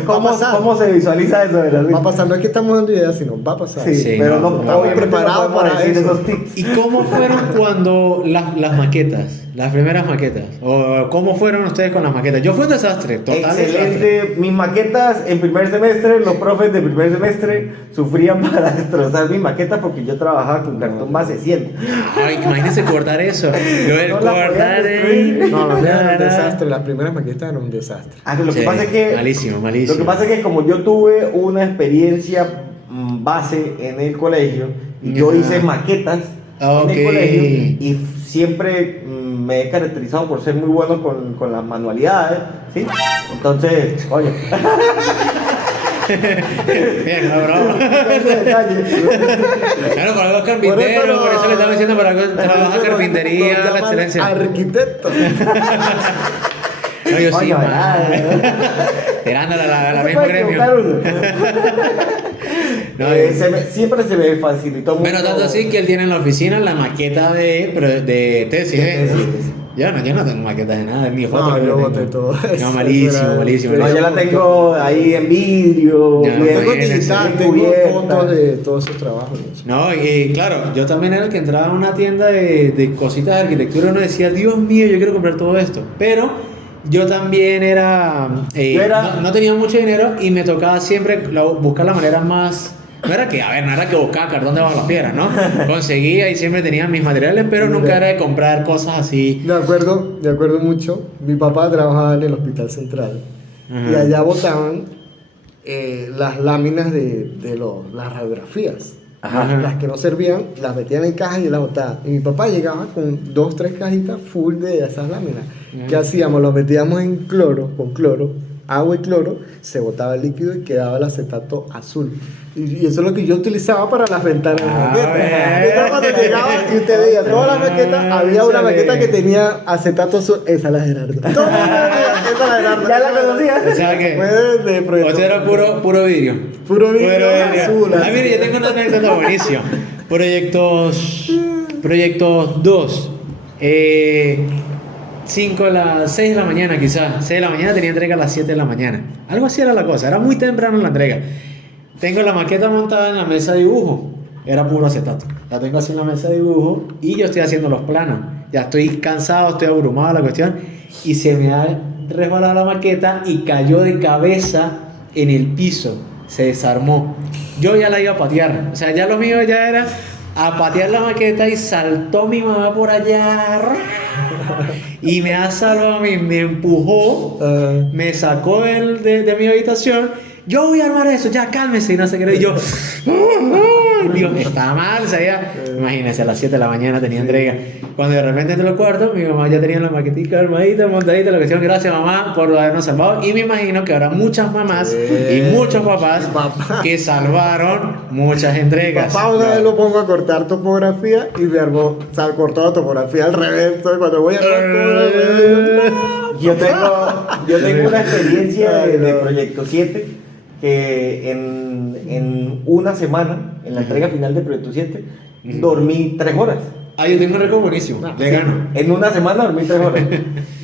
va a pasar. cómo se visualiza eso, ¿verdad? Va a pasar, no es que estamos dando ideas, sino va a pasar. Sí, Sí, pero no, no, estamos obviamente preparados no podemos para decir eso. esos tips. ¿Y cómo fueron cuando las maquetas? Las primeras maquetas. ¿O cómo fueron ustedes con las maquetas? Yo fui un desastre, total desastre. Excelente. Mis maquetas en primer semestre, los profes de primer semestre sufrían para destrozar mis maquetas porque yo trabajaba con cartón base 100. Ay, imagínense cortar eso. Yo el No la podían cortar destruir. No, no, era un Nada. desastre. Las primeras maquetas eran un desastre. Lo que Sí, pasa es que malísimo. Lo que pasa es que como yo tuve una experiencia base en el colegio y yo Ajá. hice maquetas Ok. en el colegio y siempre me he caracterizado por ser muy bueno con las manualidades, ¿sí? Entonces, oye, Bien, cabrón. ese detalle. Claro, para los carpinteros, por eso le estaba diciendo para trabajar carpintería, Nos la llaman excelencia. Arquitecto. No, yo sí, Oye, man. ¿verdad? Tirándola a la No se misma puede gremio. equivocar uno. No, Siempre se me facilitó mucho. bueno, tanto así que él tiene en la oficina la maqueta de tesis, ¿eh? tesis. Yo no tengo maquetas de nada, ni fotos. No, que yo tengo. boté todo No, eso. malísimo, malísimo. No, yo la tengo ahí en vidrio. Ya, bien, Tengo bien, digital, bien tengo cubierta. fotos de todos esos trabajos. No, y claro, yo también era el que entraba a una tienda de cositas de arquitectura y uno decía, Dios mío, yo quiero comprar todo esto. Pero yo también era, no tenía mucho dinero y me tocaba siempre buscar la manera más... No era que buscar cartón debajo de las piedras, ¿no? Conseguía y siempre tenía mis materiales, pero nunca era de comprar cosas así. De acuerdo mucho. Mi papá trabajaba en el Hospital Central. Ajá. Y allá botaban las láminas de las radiografías. Ajá. Las que no servían, las metían en cajas y las botaban. Y mi papá llegaba con 2, 3 cajitas full de esas láminas. ¿Qué hacíamos? Lo metíamos en cloro, con cloro, agua y cloro, se botaba el líquido y quedaba el acetato azul. Y eso es lo que yo utilizaba para las ventanas de la maqueta. Entonces, cuando llegaba y usted veía todas las maquetas, había una maqueta que tenía acetato azul. Esa es la Gerardo. Todo el mundo decía, esa es la Gerardo. Ya la conocía. O sea que... Fue de O proyecto. sea, era puro vidrio. Puro vidrio azul. Ah, mire, yo tengo una anécdota buenísima. Proyectos 2. 6 de la mañana quizás. 6 de la mañana tenía entrega a las 7 de la mañana. Algo así era la cosa, era muy temprano la entrega. Tengo la maqueta montada en la mesa de dibujo. Era puro acetato. La tengo así en la mesa de dibujo y yo estoy haciendo los planos. Ya estoy cansado, estoy abrumado de la cuestión. Y se me ha resbalado la maqueta y cayó de cabeza en el piso. Se desarmó. Yo ya la iba a patear. O sea, ya lo mío ya era a patear la maqueta y saltó mi mamá por allá. Y me ha salvado, me empujó, me sacó de mi habitación. Yo voy a armar eso, ya cálmese y no sé qué. Y yo, Dios, está mal, o sea, ya, imagínense, a las 7 de la mañana tenía entrega. Cuando de repente entré al cuarto, mi mamá ya tenía la maquetica armadita, montadita, la cuestión, gracias mamá por habernos salvado. Y me imagino que habrá muchas mamás y muchos papás que salvaron muchas entregas. Papá, una vez lo pongo a cortar topografía y me armó, o sea, cortó la topografía al revés. Entonces, cuando voy a armar yo tengo una experiencia de Proyecto 7 que en una semana, en la entrega final de Proyecto 7, dormí 3 horas. Ah, yo tengo un récord buenísimo, le gano. En una semana dormí 3 horas.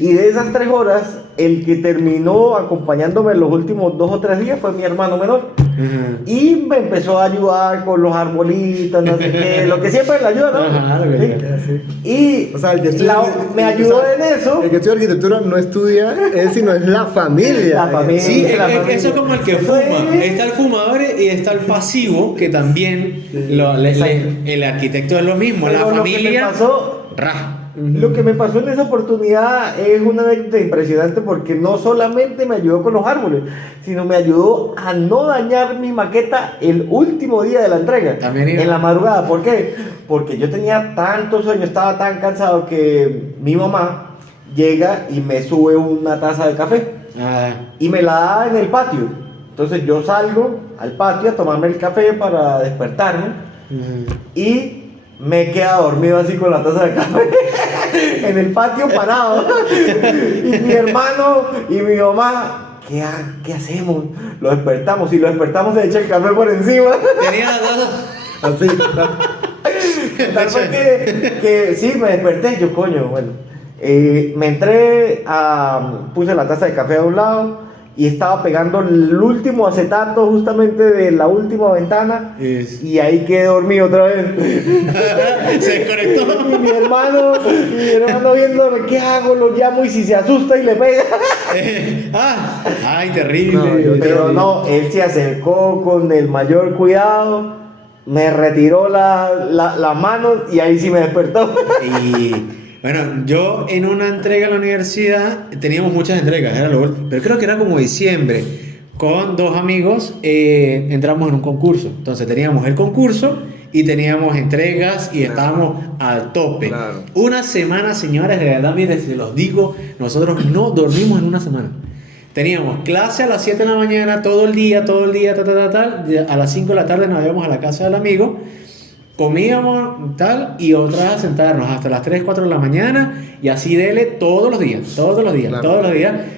Y de esas 3 horas, el que terminó acompañándome los últimos 2 o 3 días fue mi hermano menor. Y me empezó a ayudar con los arbolitos, no sé qué, lo que siempre le ayuda, ¿no? Ajá, ¿Sí? Y o sea, me ayudó en eso. El que estudia arquitectura no estudia él, sino es la familia. La familia. Sí, la familia. eso es como el que fuma. Está el fumador y está el pasivo, que también el arquitecto es lo mismo. Pero la lo familia. que me pasó, Ra. Lo que me pasó en esa oportunidad es una anécdota impresionante porque no solamente me ayudó con los árboles, sino me ayudó a no dañar mi maqueta el último día de la entrega. También iba. En la madrugada. ¿Por qué? Porque yo tenía tanto sueño, estaba tan cansado que mi mamá llega y me sube una taza de café y me la da en el patio. Entonces yo salgo al patio a tomarme el café para despertarme y me queda dormido así con la taza de café en el patio parado. Y mi hermano y mi mamá, ¿qué hacemos? Lo despertamos. Si lo despertamos, se echa el café por encima. Tenía la taza. Así. Tal fue que sí, me desperté. Yo, coño, bueno. Me entré, puse la taza de café a un lado y estaba pegando el último acetato justamente de la última ventana y ahí quedé dormido otra vez. Se desconectó. Y mi hermano viendo qué hago, lo llamo y si se asusta y le pega. Ay, terrible. No, Pero no, él se acercó con el mayor cuidado, me retiró la mano y ahí sí me despertó. Y bueno, yo en una entrega a la universidad, teníamos muchas entregas, era lo último, pero creo que era como diciembre, con 2 amigos entramos en un concurso. Entonces teníamos el concurso y teníamos entregas y estábamos al tope. Claro. Una semana, señores, de verdad, miren, se los digo, nosotros no dormimos en una semana. Teníamos clase a las 7 de la mañana, todo el día, tal. A las 5 de la tarde nos íbamos a la casa del amigo, comíamos tal y otras a sentarnos hasta las 3, 4 de la mañana y así dele todos los días, claro.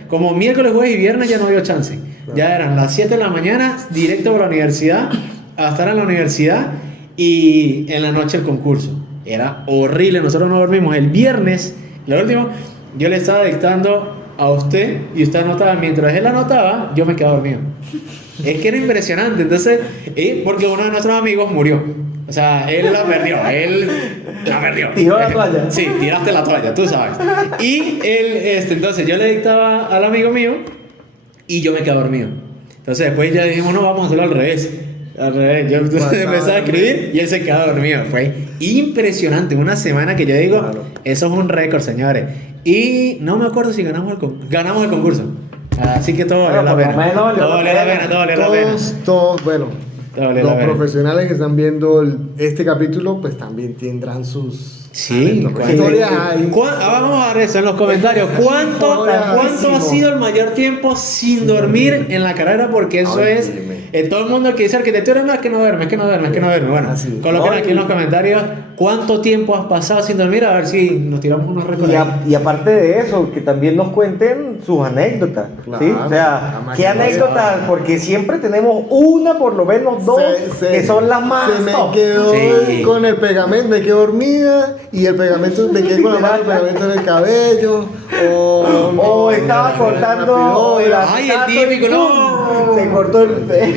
Como miércoles, jueves y viernes ya no había chance. Claro. Ya eran las 7 de la mañana, directo para la universidad, a estar en la universidad y en la noche el concurso. Era horrible, nosotros no dormimos. El viernes, lo último, yo le estaba dictando a usted y usted anotaba. Mientras él anotaba, yo me quedaba dormido. Es que era impresionante. Entonces, porque uno de nuestros amigos murió. O sea, él la perdió. ¿Tiró la toalla? Sí, tiraste la toalla, tú sabes. Y él, entonces yo le dictaba al amigo mío y yo me quedaba dormido. Entonces después ya dijimos, no, vamos a hacerlo al revés. Yo empecé a escribir y él se quedaba dormido. Fue impresionante. Una semana que yo digo, claro. Eso es un récord, señores. Y no me acuerdo si ganamos el concurso. Así que todo valió la pena. Todo valió la pena. Todos, bueno, los profesionales que están viendo este capítulo, pues también tendrán sus... Sí, historias hay. Vamos a ver eso en los comentarios. ¿Cuánto ha sido el mayor tiempo sin dormir en la carrera? Porque eso es Todo el mundo que dice arquitectura, no, es que no duerme, es que no duerme, es que no duerme. Bueno, Así. coloquen No, aquí en los comentarios cuánto tiempo has pasado sin dormir, a ver si nos tiramos unos récords. Y aparte de eso, que también nos cuenten sus anécdotas, ¿sí? Claro, O sea, jamás ¿qué que anécdotas? Porque siempre tenemos una, por lo menos dos, que son las más Se me top. quedó Sí. con el pegamento, me quedé dormida y el pegamento, me quedé con la mano el pegamento en el cabello. O estaba cortando Ay, el típico, no. Se cortó el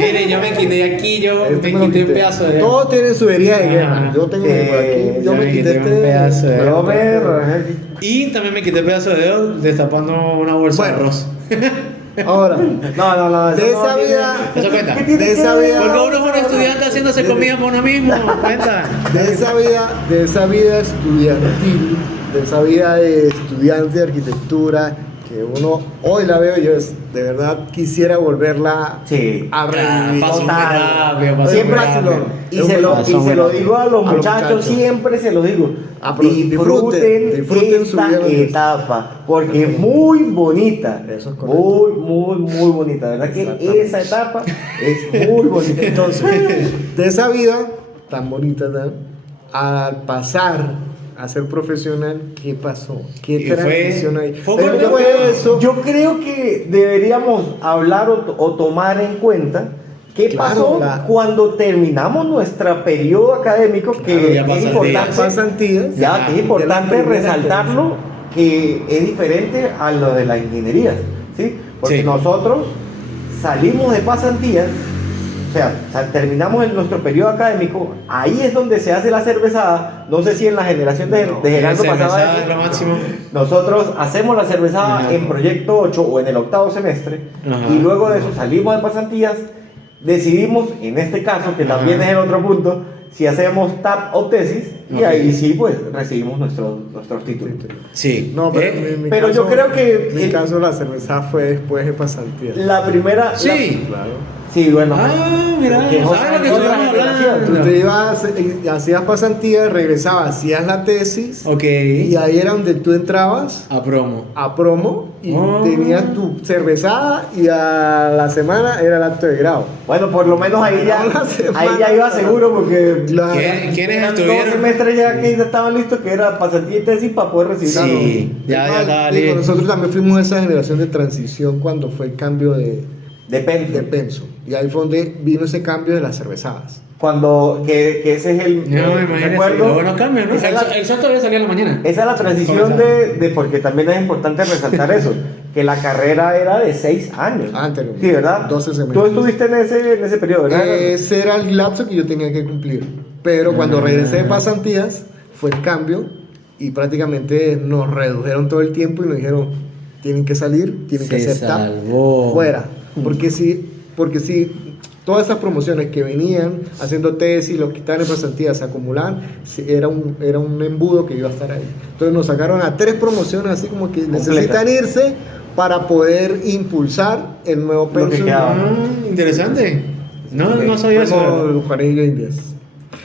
Mire, yo me quité aquí, yo Este me me lo quité un quité. pedazo de... Todos tienen su herida de Ajá. guerra. Yo tengo Sí, por aquí. Yo yo me me quité quité un pedazo de- Yo me- Y también me quité un pedazo de dedo destapando una bolsa de Bueno. arroz. Ahora, No, de eso no esa tiene- vida, Eso cuenta. ¿Qué tiene de que esa ver? vida- Porque uno es un estudiante haciéndose comida por uno mismo, cuenta. de esa vida estudiantil, de esa vida de estudiante de arquitectura, que uno hoy la veo yo, de verdad quisiera volverla Sí. a revivir. Pasó muy rápido, pasó Siempre muy rápido. y se lo digo a los A los muchachos, muchachos. siempre se lo digo. Ah, pero disfruten su esta vida. etapa, porque es muy bonita. Eso es correcto. Muy bonita. ¿Verdad que Exactamente. esa etapa es muy bonita? Entonces, de esa vida tan bonita, al pasar a ser profesional, ¿qué pasó? ¿Qué Y fue- transición hay? fue Pero con- después de eso, Yo creo que deberíamos hablar o tomar en cuenta qué Claro, pasó cuando terminamos nuestro periodo académico, que Claro, ya es pasan importante, días. pasantías, ya, que es de importante la primera resaltarlo, que es diferente a lo de la ingeniería, ¿sí? Porque Sí. nosotros salimos de pasantías, o sea, terminamos nuestro periodo académico, ahí es donde se hace la cervezada. No sé si en la generación de No, Gerardo La pasaba cervezada eso. es lo máximo. Nosotros hacemos la cervezada Ajá. en proyecto 8 o en el octavo semestre, Ajá. y luego de eso salimos de pasantías, decidimos, en este caso, que también Ajá. es el otro punto, si hacemos TAP o tesis, y Ok. ahí sí, pues recibimos nuestros títulos. Sí. No, pero, en mi pero caso, yo creo que en mi el- caso la cerveza fue después de pasantía. La primera... Sí. Claro. Sí, bueno. Ah, mira, porque es ¿sabes otra- lo que otra estuvimos generación. hablando? Tú te ibas, hacías pasantía, regresabas, hacías la tesis, Ok. y ahí era donde tú entrabas A promo. a promo y Oh. tenías tu cervezada y a la semana era el acto de grado. Bueno, por lo menos ahí ya, Una semana. ahí ya iba seguro porque... Claro. ¿Quiénes Eran estuvieron? 2 semestres ya que ya estaban listos, que era pasantía y tesis para poder recibir. Sí, ya estaba Digo, listo. nosotros también fuimos de esa generación de transición cuando fue el cambio de Depende. penso. Y ahí fue donde vino ese cambio de las cervezadas. Cuando, que ese es el... No, imagínate. recuerdo. Los buenos cambios, ¿no? Esa es la- El sol todavía salía en la mañana. Esa es la transición de, porque también es importante resaltar eso, que la carrera era de 6 años. Anteriormente. Sí, ¿verdad? 12 semestres. Tú estuviste en ese periodo, ¿verdad? Ese era el lapso que yo tenía que cumplir. Pero cuando regresé de pasantías, fue el cambio y prácticamente nos redujeron todo el tiempo y nos dijeron, tienen que salir, tienen que Se aceptar, salvó. fuera. Porque si todas esas promociones que venían haciendo tesis, los que estaban en pasantías se acumulaban, era un embudo que iba a estar ahí. Entonces nos sacaron a 3 promociones así como que necesitan irse para poder impulsar el nuevo Lo que pensum. quedaba. Interesante. No sabía Fue como eso. los Juanillos Indias.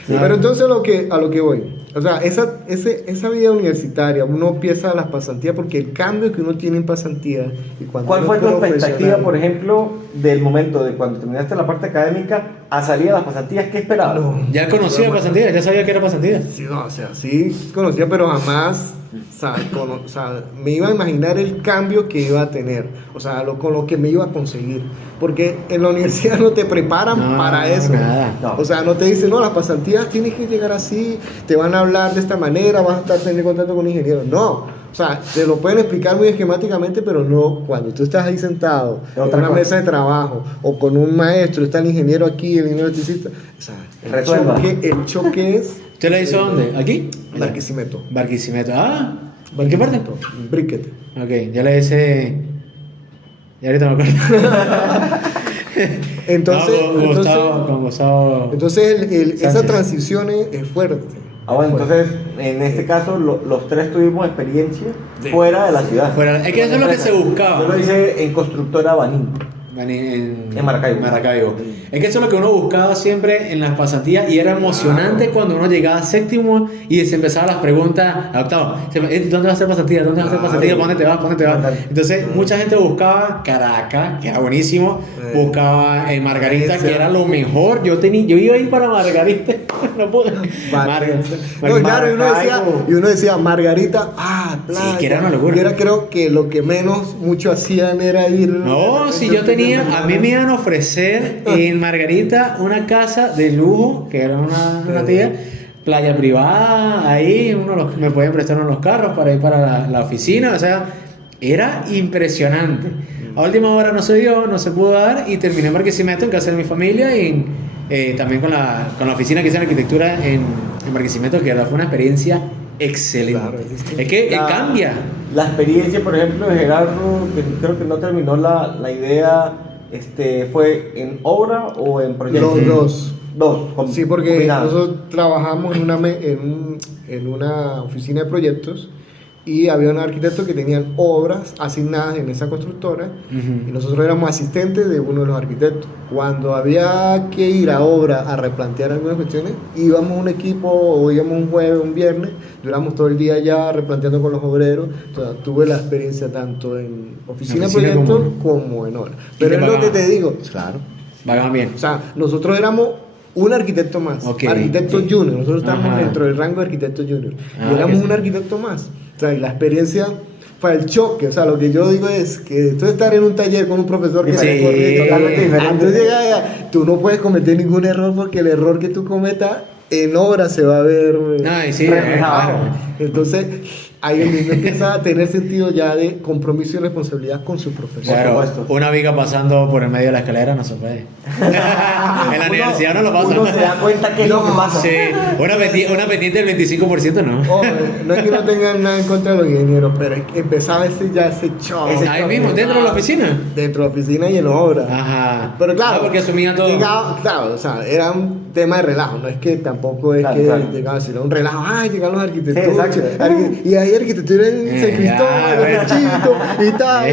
Sí. Pero entonces a lo que voy. O sea, esa vida universitaria, uno empieza las pasantías porque el cambio que uno tiene en pasantía y cuando ¿Cuál uno fue es tu expectativa, profesional- por ejemplo, del momento de cuando terminaste la parte académica a salir a las pasantías? ¿Qué esperabas? No. Ya conocía pasantía, ya sabía que era pasantía. Sí, no, o sea, sí conocía, pero jamás o sea, me iba a imaginar el cambio que iba a tener, o sea, con lo que me iba a conseguir, porque en la universidad no te preparan No, para eso. nada. No. O sea, no te dicen, no, las pasantías tienes que llegar así, te van a hablar de esta manera, vas a estar teniendo contacto con ingenieros. No, o sea, te lo pueden explicar muy esquemáticamente, pero no, cuando tú estás ahí sentado Es en otra una cosa. mesa de trabajo o con un maestro, está el ingeniero aquí, el ingeniero electricista, o sea, Resuelva. el choque es ¿Usted la hizo dónde? ¿Aquí? Barquisimeto. Barquisimeto. Ah, ¿en qué parte? Briquet. Ok, ya le hice. Ya ahorita me acuerdo. Entonces, No, con Gustavo. Con Gustavo. entonces esa Sánchez. transición es fuerte. Ah, bueno, Fuerte. entonces, en este caso, los 3 tuvimos experiencia fuera de la ciudad. Fuera- es que eso es lo que se buscaba. Yo lo hice en constructora Banín. En Maracaibo. Maracaibo. Es que eso es lo que uno buscaba siempre en las pasantías y era emocionante cuando uno llegaba a séptimo y se empezaban las preguntas a octavo. ¿Dónde vas a hacer pasantía? ¿Dónde vas a hacer pasantía? ¿Dónde te vas? ¿Dónde te vas? Entonces mucha gente buscaba Caracas, que era buenísimo, buscaba Margarita, que era lo mejor. Yo iba a ir para Margarita, no pude. No, claro, y uno decía Margarita, playa. Sí, que era una locura. Y era, creo que lo que menos mucho hacían era ir. No, si yo tenía, a mí me iban a ofrecer en Margarita una casa de lujo, que era una tía, playa privada, ahí me podían prestar unos carros para ir para la oficina, o sea, era impresionante. A última hora no se dio, no se pudo dar y terminé en Barquisimeto en casa de mi familia y también con la oficina que hice en arquitectura en Barquisimeto, que fue una experiencia excelente. Claro, es que cambia. La experiencia, por ejemplo, de Gerardo, que creo que no terminó la idea, ¿fue en obra o en proyecto? Los dos. Sí, porque combinados. Nosotros trabajamos en una oficina de proyectos y había un arquitecto que tenían obras asignadas en esa constructora y nosotros éramos asistentes de uno de los arquitectos. Cuando había que ir a obra a replantear algunas cuestiones, íbamos un equipo o íbamos un jueves, un viernes, duramos todo el día ya replanteando con los obreros. O sea, tuve la experiencia tanto en oficina de proyectos como en obra. Pero es lo que te digo, claro. Pagaban bien. O sea, nosotros éramos un arquitecto más, arquitecto junior. Nosotros estábamos dentro del rango de arquitecto junior y éramos un arquitecto más. O sea, y la experiencia fue el choque. O sea, lo que yo digo es que tú estar en un taller con un profesor que totalmente diferente. Tú no puedes cometer ningún error porque el error que tú cometas en obra se va a ver reflejado. Entonces, ahí el niño empieza a tener sentido ya de compromiso y responsabilidad con su profesor. Claro, una viga pasando por el medio de la escalera no se puede. En la universidad no lo pasa. Uno se da cuenta que es lo que pasa. Sí, una pendiente del 25% no. No es que no tengan nada en contra de los ingenieros, pero es que empezaba ese choque. Ahí mismo, dentro de la oficina. Dentro de la oficina y en obra. Ajá. Pero claro, porque asumía todo. Claro, o sea, era un tema de relajo, no es que tampoco es llegaba a ser un relajo. Llegan los arquitectos. Sí, y hay arquitectura en San Cristóbal, Chito y tal.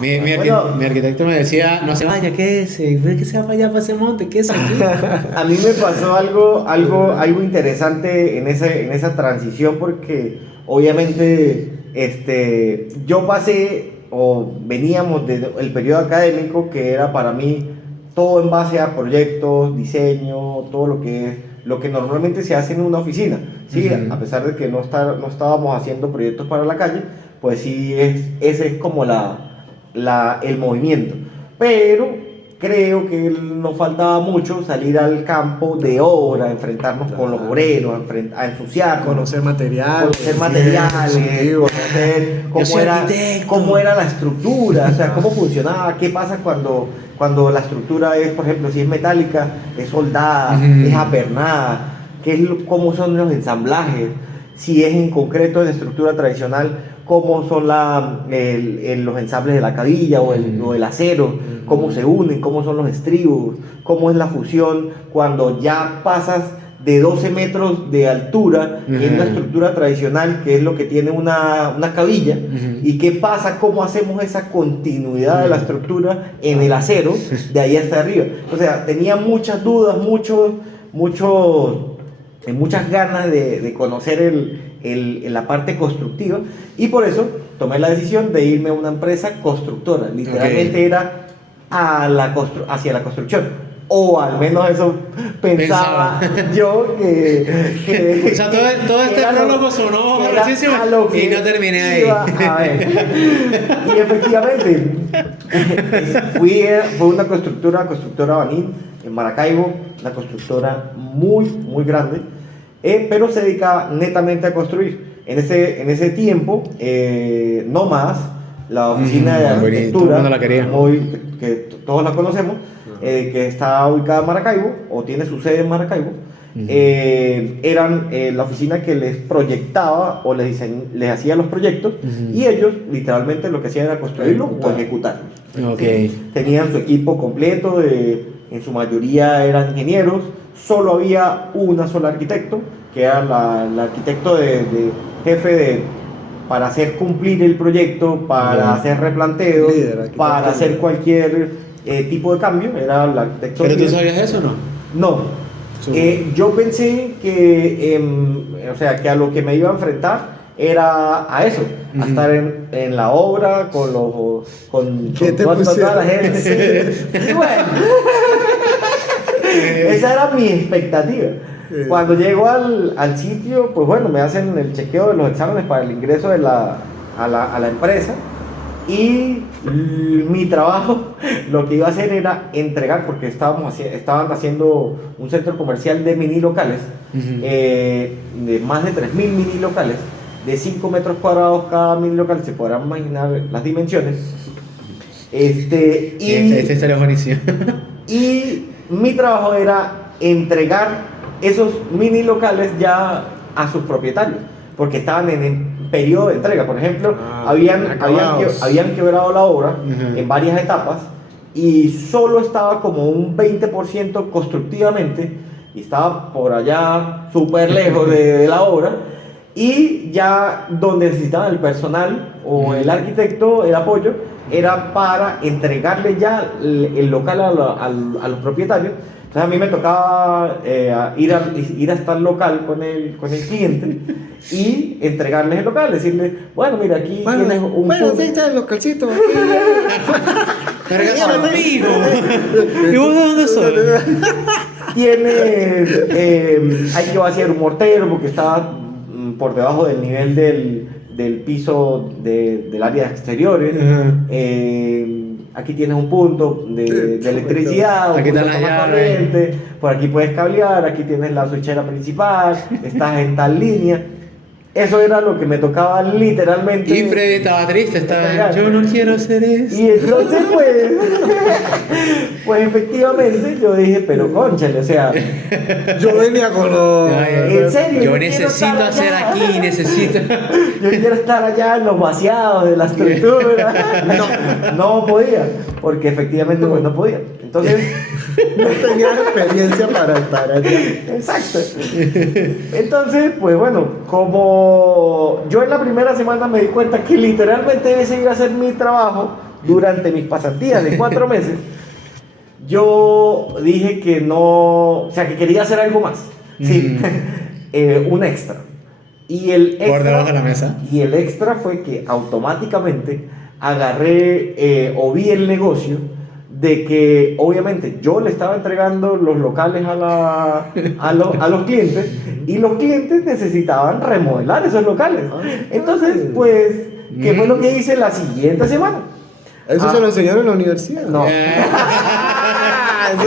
Mi arquitecto me decía, no se vaya, ¿qué es? ¿Qué se va para allá, para ese monte? ¿Qué es aquí? A mí me pasó algo interesante en esa transición porque obviamente yo pasé o veníamos del periodo académico que era para mí todo en base a proyectos, diseño, todo lo que normalmente se hace en una oficina, ¿sí? A pesar de que no estábamos haciendo proyectos para la calle, pues sí, ese es como el movimiento. Pero creo que nos faltaba mucho salir al campo de obra, enfrentarnos con los obreros, a ensuciarnos. Conocer materiales. Conocer cómo era la estructura, o sea, cómo funcionaba, qué pasa cuando la estructura es, por ejemplo, si es metálica, es soldada, es apernada, cómo son los ensamblajes, si es en concreto en estructura tradicional, cómo son los ensambles de la cabilla o el acero, cómo se unen, cómo son los estribos, cómo es la fusión cuando ya pasas de 12 metros de altura en una estructura tradicional que es lo que tiene una cabilla y qué pasa, cómo hacemos esa continuidad de la estructura en el acero de ahí hasta arriba. O sea, tenía muchas dudas, muchas ganas de conocer la parte constructiva y por eso tomé la decisión de irme a una empresa constructora. Literalmente era hacia la construcción, o al menos eso pensaba yo que o sea, todo este prólogo sonó muchísimo y no terminé ahí. Y efectivamente fue una constructora Banín en Maracaibo, una constructora muy muy grande, pero se dedicaba netamente a construir. En ese tiempo, no más, la oficina de arquitectura, que todos la conocemos, que está ubicada en Maracaibo, o tiene su sede en Maracaibo, eran la oficina que les proyectaba o les hacía los proyectos, y ellos literalmente lo que hacían era construirlos o ejecutarlos. ¿Sí? Tenían su equipo completo, en su mayoría eran ingenieros, solo había una sola arquitecto, que era la arquitecto jefe para hacer cumplir el proyecto, para hacer replanteos, Líder, arquitecto para hacer líder. cualquier tipo de cambio, era el arquitecto ¿Pero tú líder. sabías eso o no? No. Su- Yo pensé que, o sea, que a lo que me iba a enfrentar era a eso, a Ujú. estar en la obra con ¿Qué te toda la pusieron? gente. Y bueno, esa era mi expectativa. Cuando llego al sitio, pues bueno, me hacen el chequeo de los exámenes para el ingreso a la empresa. Y mi trabajo, lo que iba a hacer era entregar, porque estaban haciendo un centro comercial de mini locales, Ujú. de más de 3.000 mini locales, de 5 metros cuadrados cada mini local, se podrán imaginar las dimensiones. Y Esta historia es buenísima. y mi trabajo era entregar esos mini locales ya a sus propietarios, porque estaban en el periodo de entrega. Por ejemplo, acabados. habían quebrado la obra Ujú. en varias etapas y solo estaba como un 20% constructivamente y estaba por allá súper lejos de la obra. Y ya donde necesitaban el personal o el arquitecto, el apoyo, era para entregarle ya el local a los propietarios. Entonces a mí me tocaba ir hasta el local con el cliente y entregarles el local, decirle, bueno, mira, aquí tienes un punto. sí, está el localcito. Cargas amigo. ¿Y vos de dónde sos? Tienes, hay que vaciar un mortero porque estaba por debajo del nivel del piso del área de exteriores. Ajá. Aquí tienes un punto de electricidad, un Aquí punto están de las toma llaves. corriente, por aquí puedes cablear, aquí tienes la switchera principal, estás en tal línea. Eso era lo que me tocaba literalmente. Y Freddy estaba triste, estaba, entregar. yo no quiero hacer eso. Y entonces, pues efectivamente yo dije, pero cónchale, o sea, Yo venía con los... ¿en serio? Yo quiero necesito estar hacer allá. aquí, necesito. Yo quiero estar allá en los vaciados de la estructura. No podía, porque efectivamente pues no podía. Entonces, No tenía experiencia para estar allá. exacto. Entonces, pues bueno, como yo en la primera semana me di cuenta que literalmente ese iba a ser mi trabajo durante mis pasantías de 4 meses, yo dije que no, o sea, que quería hacer algo más. Sí, un extra. Y el extra, Por debajo de la mesa. Y el extra fue que automáticamente agarré o vi el negocio de que obviamente yo le estaba entregando los locales a los clientes y los clientes necesitaban remodelar esos locales. Entonces, pues, ¿qué fue lo que hice la siguiente semana? Eso se lo enseñaron en la universidad. No. Eso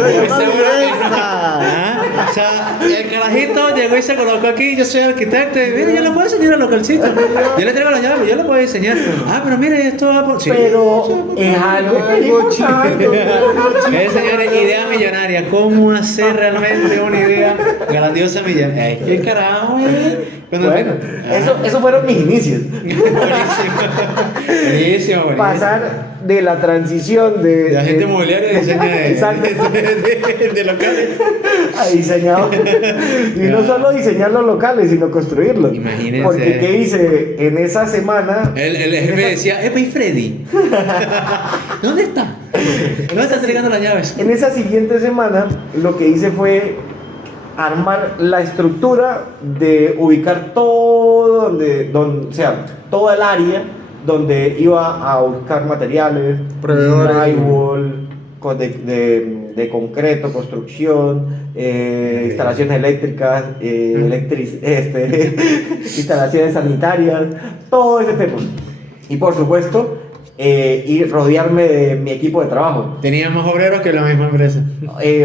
se llama Seguro que no. fiesta. Ah, o sea, el carajito llegó y se colocó aquí, yo soy arquitecto, y mira, yo le puedo enseñar al localcito. Yo le traigo la llave, yo le puedo enseñar. Ah, pero mire, esto va por. Sí. Pero es algo que es Algo importante. Señores, idea millonaria. ¿Cómo hacer realmente una idea grandiosa millonaria? ¿Qué carajo, güey? Bueno, eso fueron mis inicios. Buenísimo. Pasar de la transición de De agente inmobiliario de diseño Exacto. de locales. a diseñador. Y no solo diseñar los locales, sino construirlos. Imagínense. Porque ¿qué hice en esa semana? El jefe decía, ¿y Freddy? ¿Dónde está? ¿Dónde está entregando las llaves? En esa siguiente semana lo que hice fue armar la estructura de ubicar todo o sea, toda el área donde iba a buscar materiales, Proveedores. drywall, de concreto, construcción, instalaciones eléctricas, instalaciones sanitarias, todo ese tema. Y por supuesto, y rodearme de mi equipo de trabajo. Tenía más obreros que la misma empresa.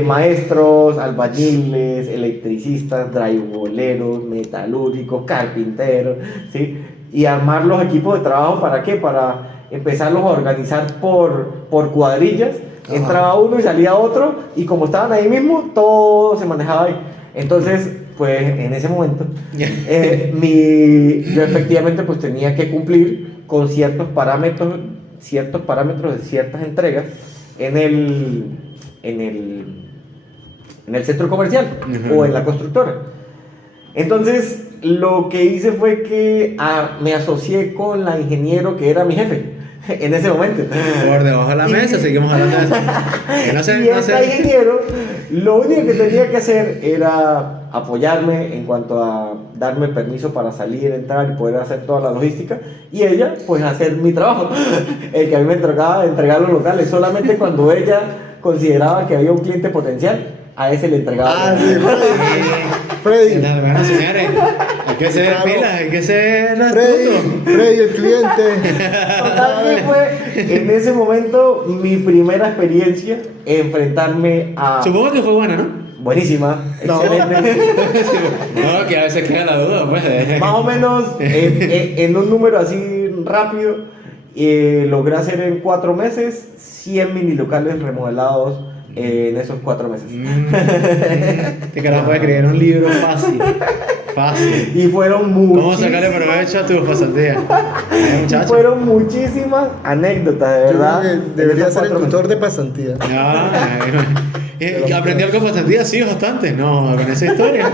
Maestros, albañiles, electricistas, drywalleros, metalúrgicos, carpinteros, ¿sí? Y armar los equipos de trabajo, ¿para qué? Para empezarlos a organizar por cuadrillas. Ajá. Entraba uno y salía otro, y como estaban ahí mismo, todo se manejaba ahí. Entonces, pues en ese momento, yo efectivamente pues tenía que cumplir con ciertos parámetros de ciertas entregas en el centro comercial Ujú. o en la constructora. Entonces, lo que hice fue que me asocié con la ingeniero que era mi jefe en ese momento. Por debajo de la mesa, seguimos hablando de eso. Que no sé, Y no esta sé. ingeniero, lo único que tenía que hacer era apoyarme en cuanto a darme permiso para salir, entrar y poder hacer toda la logística, y ella pues hacer mi trabajo, el que a mí me tocaba entregar los locales. Solamente cuando ella consideraba que había un cliente potencial, a ese le entregaba. Ah, sí, Freddy. Bueno, señores, hay que ser Claro. pilas, hay que ser astuto. Freddy, el cliente. Total que fue en ese momento mi primera experiencia enfrentarme a... Supongo que fue buena, ¿no? Buenísima, No. excelente. No, que a veces queda la duda, pues. Más o menos en un número así rápido, logré hacer en 4 meses 100 mini locales remodelados en esos 4 meses. Este carajo puede escribir un libro fácil. Fácil. Y fueron ¿Cómo sacarle provecho a tus pasantías? Muchacho. fueron muchísimas anécdotas, de Yo verdad. creo que debería en esos ser el 4 tutor de pasantía. ¿Aprendió algo con pasantía? Sí, bastante. No, con esa historia.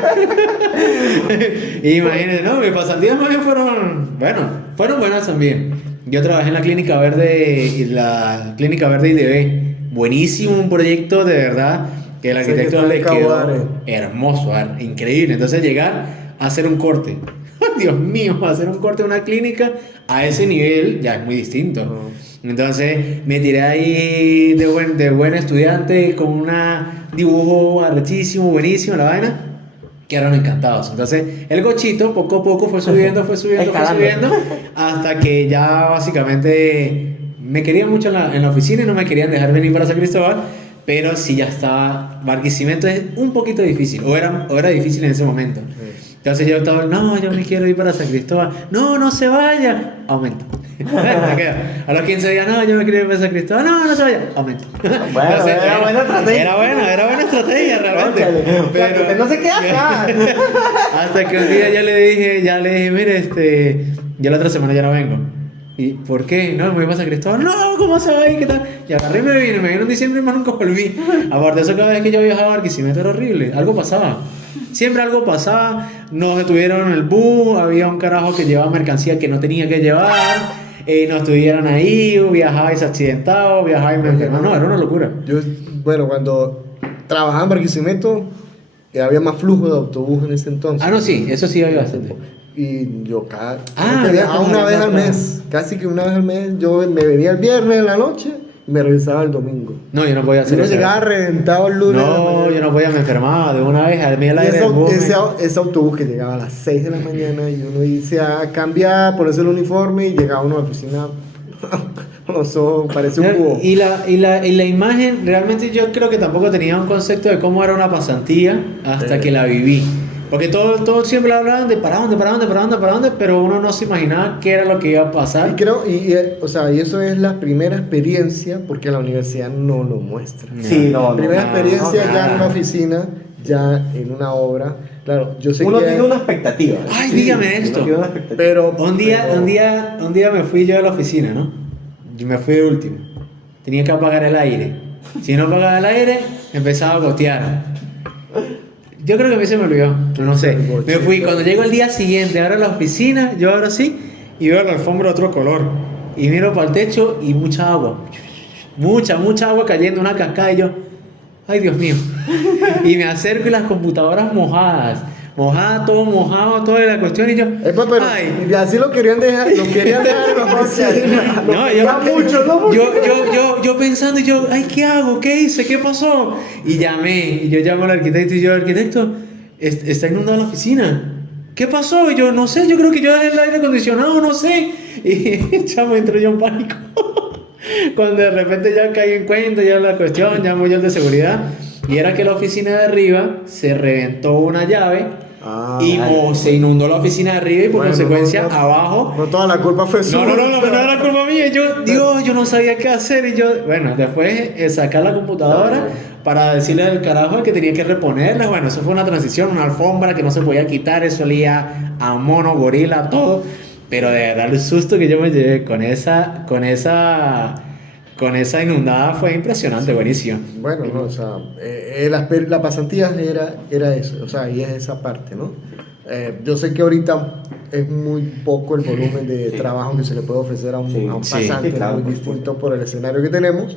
Imagínate, no, mis pasantías más bien fueron buenas también. Yo trabajé en la Clínica Verde y la Clínica Verde IDB. Buenísimo, un proyecto de verdad que el Sé que arquitecto está le en quedó Caguare. hermoso, increíble. Entonces llegar a hacer un corte. Dios mío, hacer un corte en una clínica a ese nivel ya es muy distinto. Entonces me tiré ahí de buen estudiante con un dibujo arrechísimo, buenísimo, la vaina. Quedaron encantados. Entonces el gochito poco a poco fue subiendo, hasta que ya básicamente me querían mucho en la oficina y no me querían dejar venir para San Cristóbal. Pero sí ya estaba, Barquisimeto es un poquito difícil, o era difícil en ese momento. Entonces yo estaba, no, yo me quiero ir para San Cristóbal. No, no se vaya. Aumento. A los 15 días, no, yo me quiero ir para San Cristóbal. No, no se vaya. Aumento. Bueno, era buena estrategia. Era buena estrategia realmente. Pero que no se queda acá. Hasta que un día ya le dije, mire, ya la otra semana ya no vengo. ¿Y por qué? No, me voy para San Cristóbal. No, ¿cómo se va a ir? ¿Qué tal? Y agarré y me vine en diciembre y más nunca volví. Aparte de eso, cada vez que yo viajaba a Barquisimeto era horrible. Algo pasaba. Siempre algo pasaba. Nos detuvieron en el bus. Había un carajo que llevaba mercancía que no tenía que llevar. Nos estuvieron ahí. Viajaba y se accidentaba. Viajaba y me enfermaba. No, era una locura. Bueno, cuando trabajaba en Barquisimeto, había más flujo de autobús en ese entonces. Ah, no, sí, eso sí había bastante. Y yo creo Ah, que viajaba como una vez al claro. mes, casi que una vez al mes. Yo me venía el viernes en la noche y me regresaba el domingo. No, yo no podía Si hacer no eso. llegaba reventado el lunes. No, yo no podía, me enfermaba de una vez. A mí el Y aire del bus me- ese autobús que llegaba a las 6 de la mañana y uno dice a cambiar, ponerse el uniforme y llegaba uno a la oficina con los ojos, parece un cubo. Y la imagen, realmente yo creo que tampoco tenía un concepto de cómo era una pasantía hasta Sí. que la viví. Porque todo siempre hablaban de para dónde, pero uno no se imaginaba qué era lo que iba a pasar. Y creo, o sea, y eso es la primera experiencia porque la universidad no lo muestra. Sí, no, Primera no, experiencia no, ya en nada. una oficina, ya en una obra. Claro, yo sé Uno que tiene una expectativa. Ay, Sí, dígame Uno esto. tiene una expectativa. pero Un día me fui yo a la oficina, ¿no? Y me fui de último. Tenía que apagar el aire. Si no apagaba el aire, empezaba a gotear. Yo creo que a mí se me olvidó, no sé. Me fui, cuando llego el día siguiente, abro la oficina, yo ahora sí, y veo la alfombra de otro color. Y miro para el techo y mucha agua. Mucha agua cayendo, una cascada, y yo, ay Dios mío. Y me acerco y las computadoras mojadas. Todo mojado, toda la cuestión, y yo, Pero ay. y así lo querían dejar en la oficina. No, yo pensando, y yo, ay, ¿qué hago? ¿Qué hice? ¿Qué pasó? Y yo llamo al arquitecto y yo, arquitecto, está inundada la oficina. ¿Qué pasó? Y yo, no sé, yo creo que yo dejé el aire acondicionado, no sé. Y chamo, entró yo en pánico. Cuando de repente ya caí en cuenta, ya la cuestión, llamo yo al de seguridad. Y era que la oficina de arriba se reventó una llave. Y se inundó la oficina de arriba y por consecuencia abajo. No toda la culpa fue suya. No era culpa mía. Yo no sabía qué hacer. Y bueno, después sacar la computadora para decirle al carajo que tenía que reponerla. Bueno, eso fue una transición, una alfombra que no se podía quitar. Eso olía a mono, gorila, todo. Pero de verdad, el susto que yo me llevé con esa inundada fue impresionante, buenísimo. Bueno, no, o sea, la pasantía era eso, o sea, y es esa parte, ¿no? Yo sé que ahorita es muy poco el volumen de trabajo que se le puede ofrecer a un, Sí, a un sí, pasante, claro, muy por distinto por el escenario que tenemos,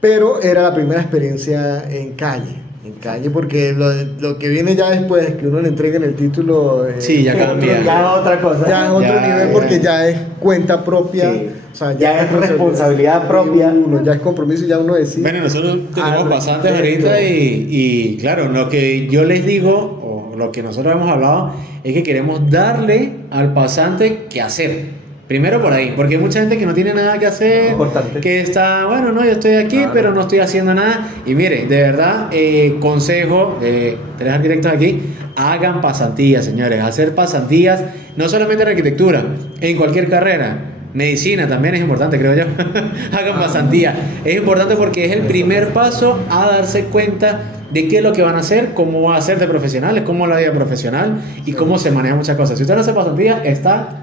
pero era la primera experiencia en calle, porque lo que viene ya después es que uno le entreguen el título, Sí, ya cambia. Ya otra cosa. ya es otro Ya, nivel ya. porque ya es cuenta propia, Sí. o sea, Ya es responsabilidad propia. Uno, ya es compromiso y ya uno decide. Bueno, nosotros tenemos bastantes respecto. ahorita y claro, lo que yo les digo, o lo que nosotros hemos hablado, es que queremos darle al pasante qué hacer. Primero por ahí, porque hay mucha gente que no tiene nada que hacer, Importante. que está, bueno, no, yo estoy aquí, Claro. pero no estoy haciendo nada. Y mire, de verdad, consejo, tres arquitectos aquí, hagan pasantías, señores. Hacer pasantías, no solamente en arquitectura, en cualquier carrera. Medicina también es importante, creo yo. Hagan pasantía. Es importante porque es el primer paso a darse cuenta de qué es lo que van a hacer, cómo van a ser de profesionales, cómo es la vida profesional y cómo se manejan muchas cosas. Si usted no hace pasantía, está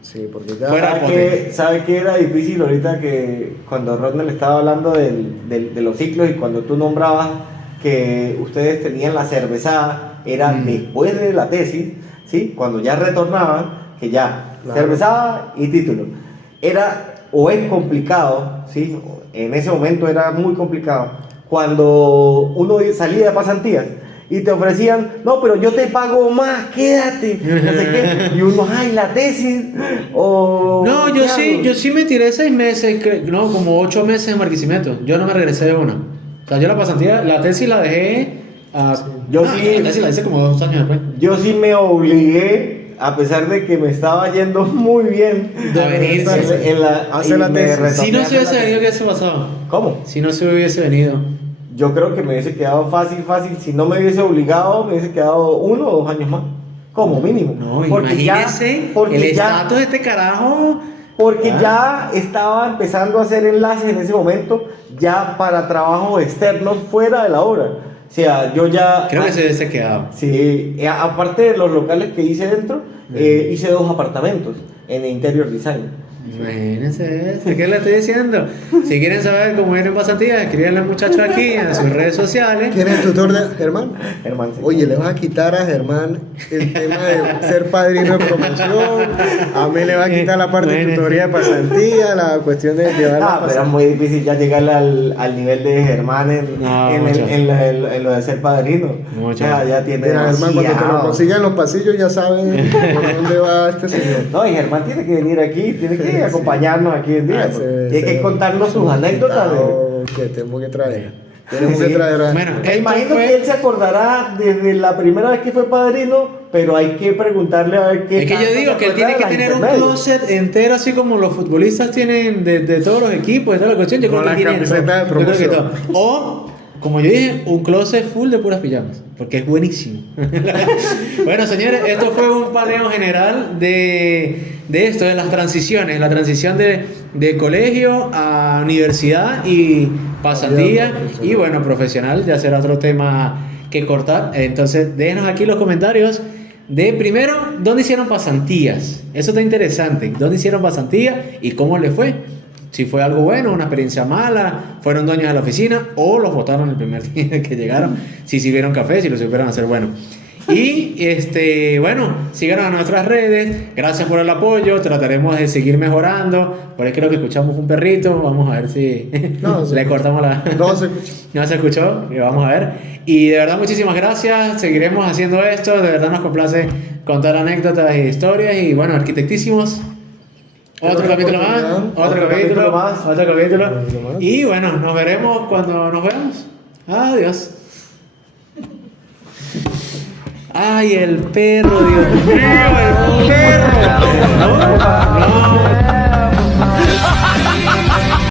Sí, porque ya... Fuera. ¿Sabe qué era difícil ahorita que cuando Rodney estaba hablando de los ciclos y cuando tú nombrabas que ustedes tenían la cervezada, era después de la tesis, ¿sí? Cuando ya retornaban, que ya, Claro. cervezada y título. Era o es complicado, ¿sí? En ese momento era muy complicado. Cuando uno salía de pasantías y te ofrecían, no, pero yo te pago más, quédate, no sé qué. Y uno, ay, la tesis, o... No, ¿qué hago? yo sí me tiré 6 meses, no, como 8 meses en Barquisimeto. Yo no me regresé de una. O sea, yo la pasantía, la tesis la dejé. Yo sí. La tesis la hice como 2 años después. Yo sí me obligué, a pesar de que me estaba yendo muy bien, A venirse. Hacer y la me tesis. retomé Si no a se hacer la hubiese venido, ¿qué tesis. hubiese pasado? ¿Cómo? Si no se hubiese venido. Yo creo que me hubiese quedado fácil. Si no me hubiese obligado, me hubiese quedado 1 o 2 años más, como mínimo. No, Porque imagínese porque el ya- estatus de este carajo. Porque ya estaba empezando a hacer enlaces en ese momento, ya para trabajos externos fuera de la obra. O sea, yo ya... Creo que se hubiese quedado. Sí, aparte de los locales que hice dentro, hice 2 apartamentos en Interior Design. Imagínense eso, ¿qué le estoy diciendo? Si quieren saber cómo ir en pasantía, escríbanle al muchacho aquí en sus redes sociales. ¿Quién es el tutor de Germán? Germán, sí. Oye, le vas a quitar a Germán el tema de ser padrino de promoción, a mí le va a quitar la parte de Bueno, tutoría de pasantía, la cuestión de llevar la Pero es muy difícil ya llegar al nivel de Germán No, en mucho. en lo de ser padrino. Mucho. Ya tiene Mira, Germán, cuando te lo demasiado. consiga en los pasillos ya saben por dónde va este señor. No, y Germán tiene que venir aquí, tiene que acompañarnos aquí en día. Ah, Tiene que contarnos sus anécdotas. Que tenemos que traer. Tenemos Sí. que traer a... Bueno, Me esto imagino fue- que él se acordará desde la primera vez que fue padrino, pero hay que preguntarle a ver qué. Es que yo tanto digo se que él tiene acuerda que de tener un las intermedias. closet entero, así como los futbolistas tienen de todos los equipos, de toda la cuestión. Yo Con creo que la tiene eso. camiseta de Yo creo que promoción. todo. O, como yo dije, un closet full de puras pijamas, porque es buenísimo. Bueno, señores, esto fue un paneo general de esto, de las transiciones, la transición de colegio a universidad y pasantía, y bueno, profesional, ya será otro tema que cortar. Entonces, déjenos aquí los comentarios de primero, ¿dónde hicieron pasantías? Eso está interesante. ¿Dónde hicieron pasantía y cómo les fue? Si fue algo bueno, una experiencia mala, fueron dueños de la oficina o los votaron el primer día que llegaron, si sirvieron café, si lo supieron hacer bueno. Y bueno, síganos en nuestras redes, gracias por el apoyo, trataremos de seguir mejorando. Por ahí creo que escuchamos un perrito, vamos a ver si No, se le escucha. cortamos la... No se escucha. No se escuchó, y vamos a ver. Y de verdad, muchísimas gracias. Seguiremos haciendo esto. De verdad, nos complace contar anécdotas e historias. Y bueno, arquitectísimos. Otro Otra capítulo más. oportunidad. Otro capítulo más. Otro capítulo. Otro capítulo más. Y bueno, nos veremos cuando nos veamos. Adiós. Ay, el perro, Dios mío, el perro.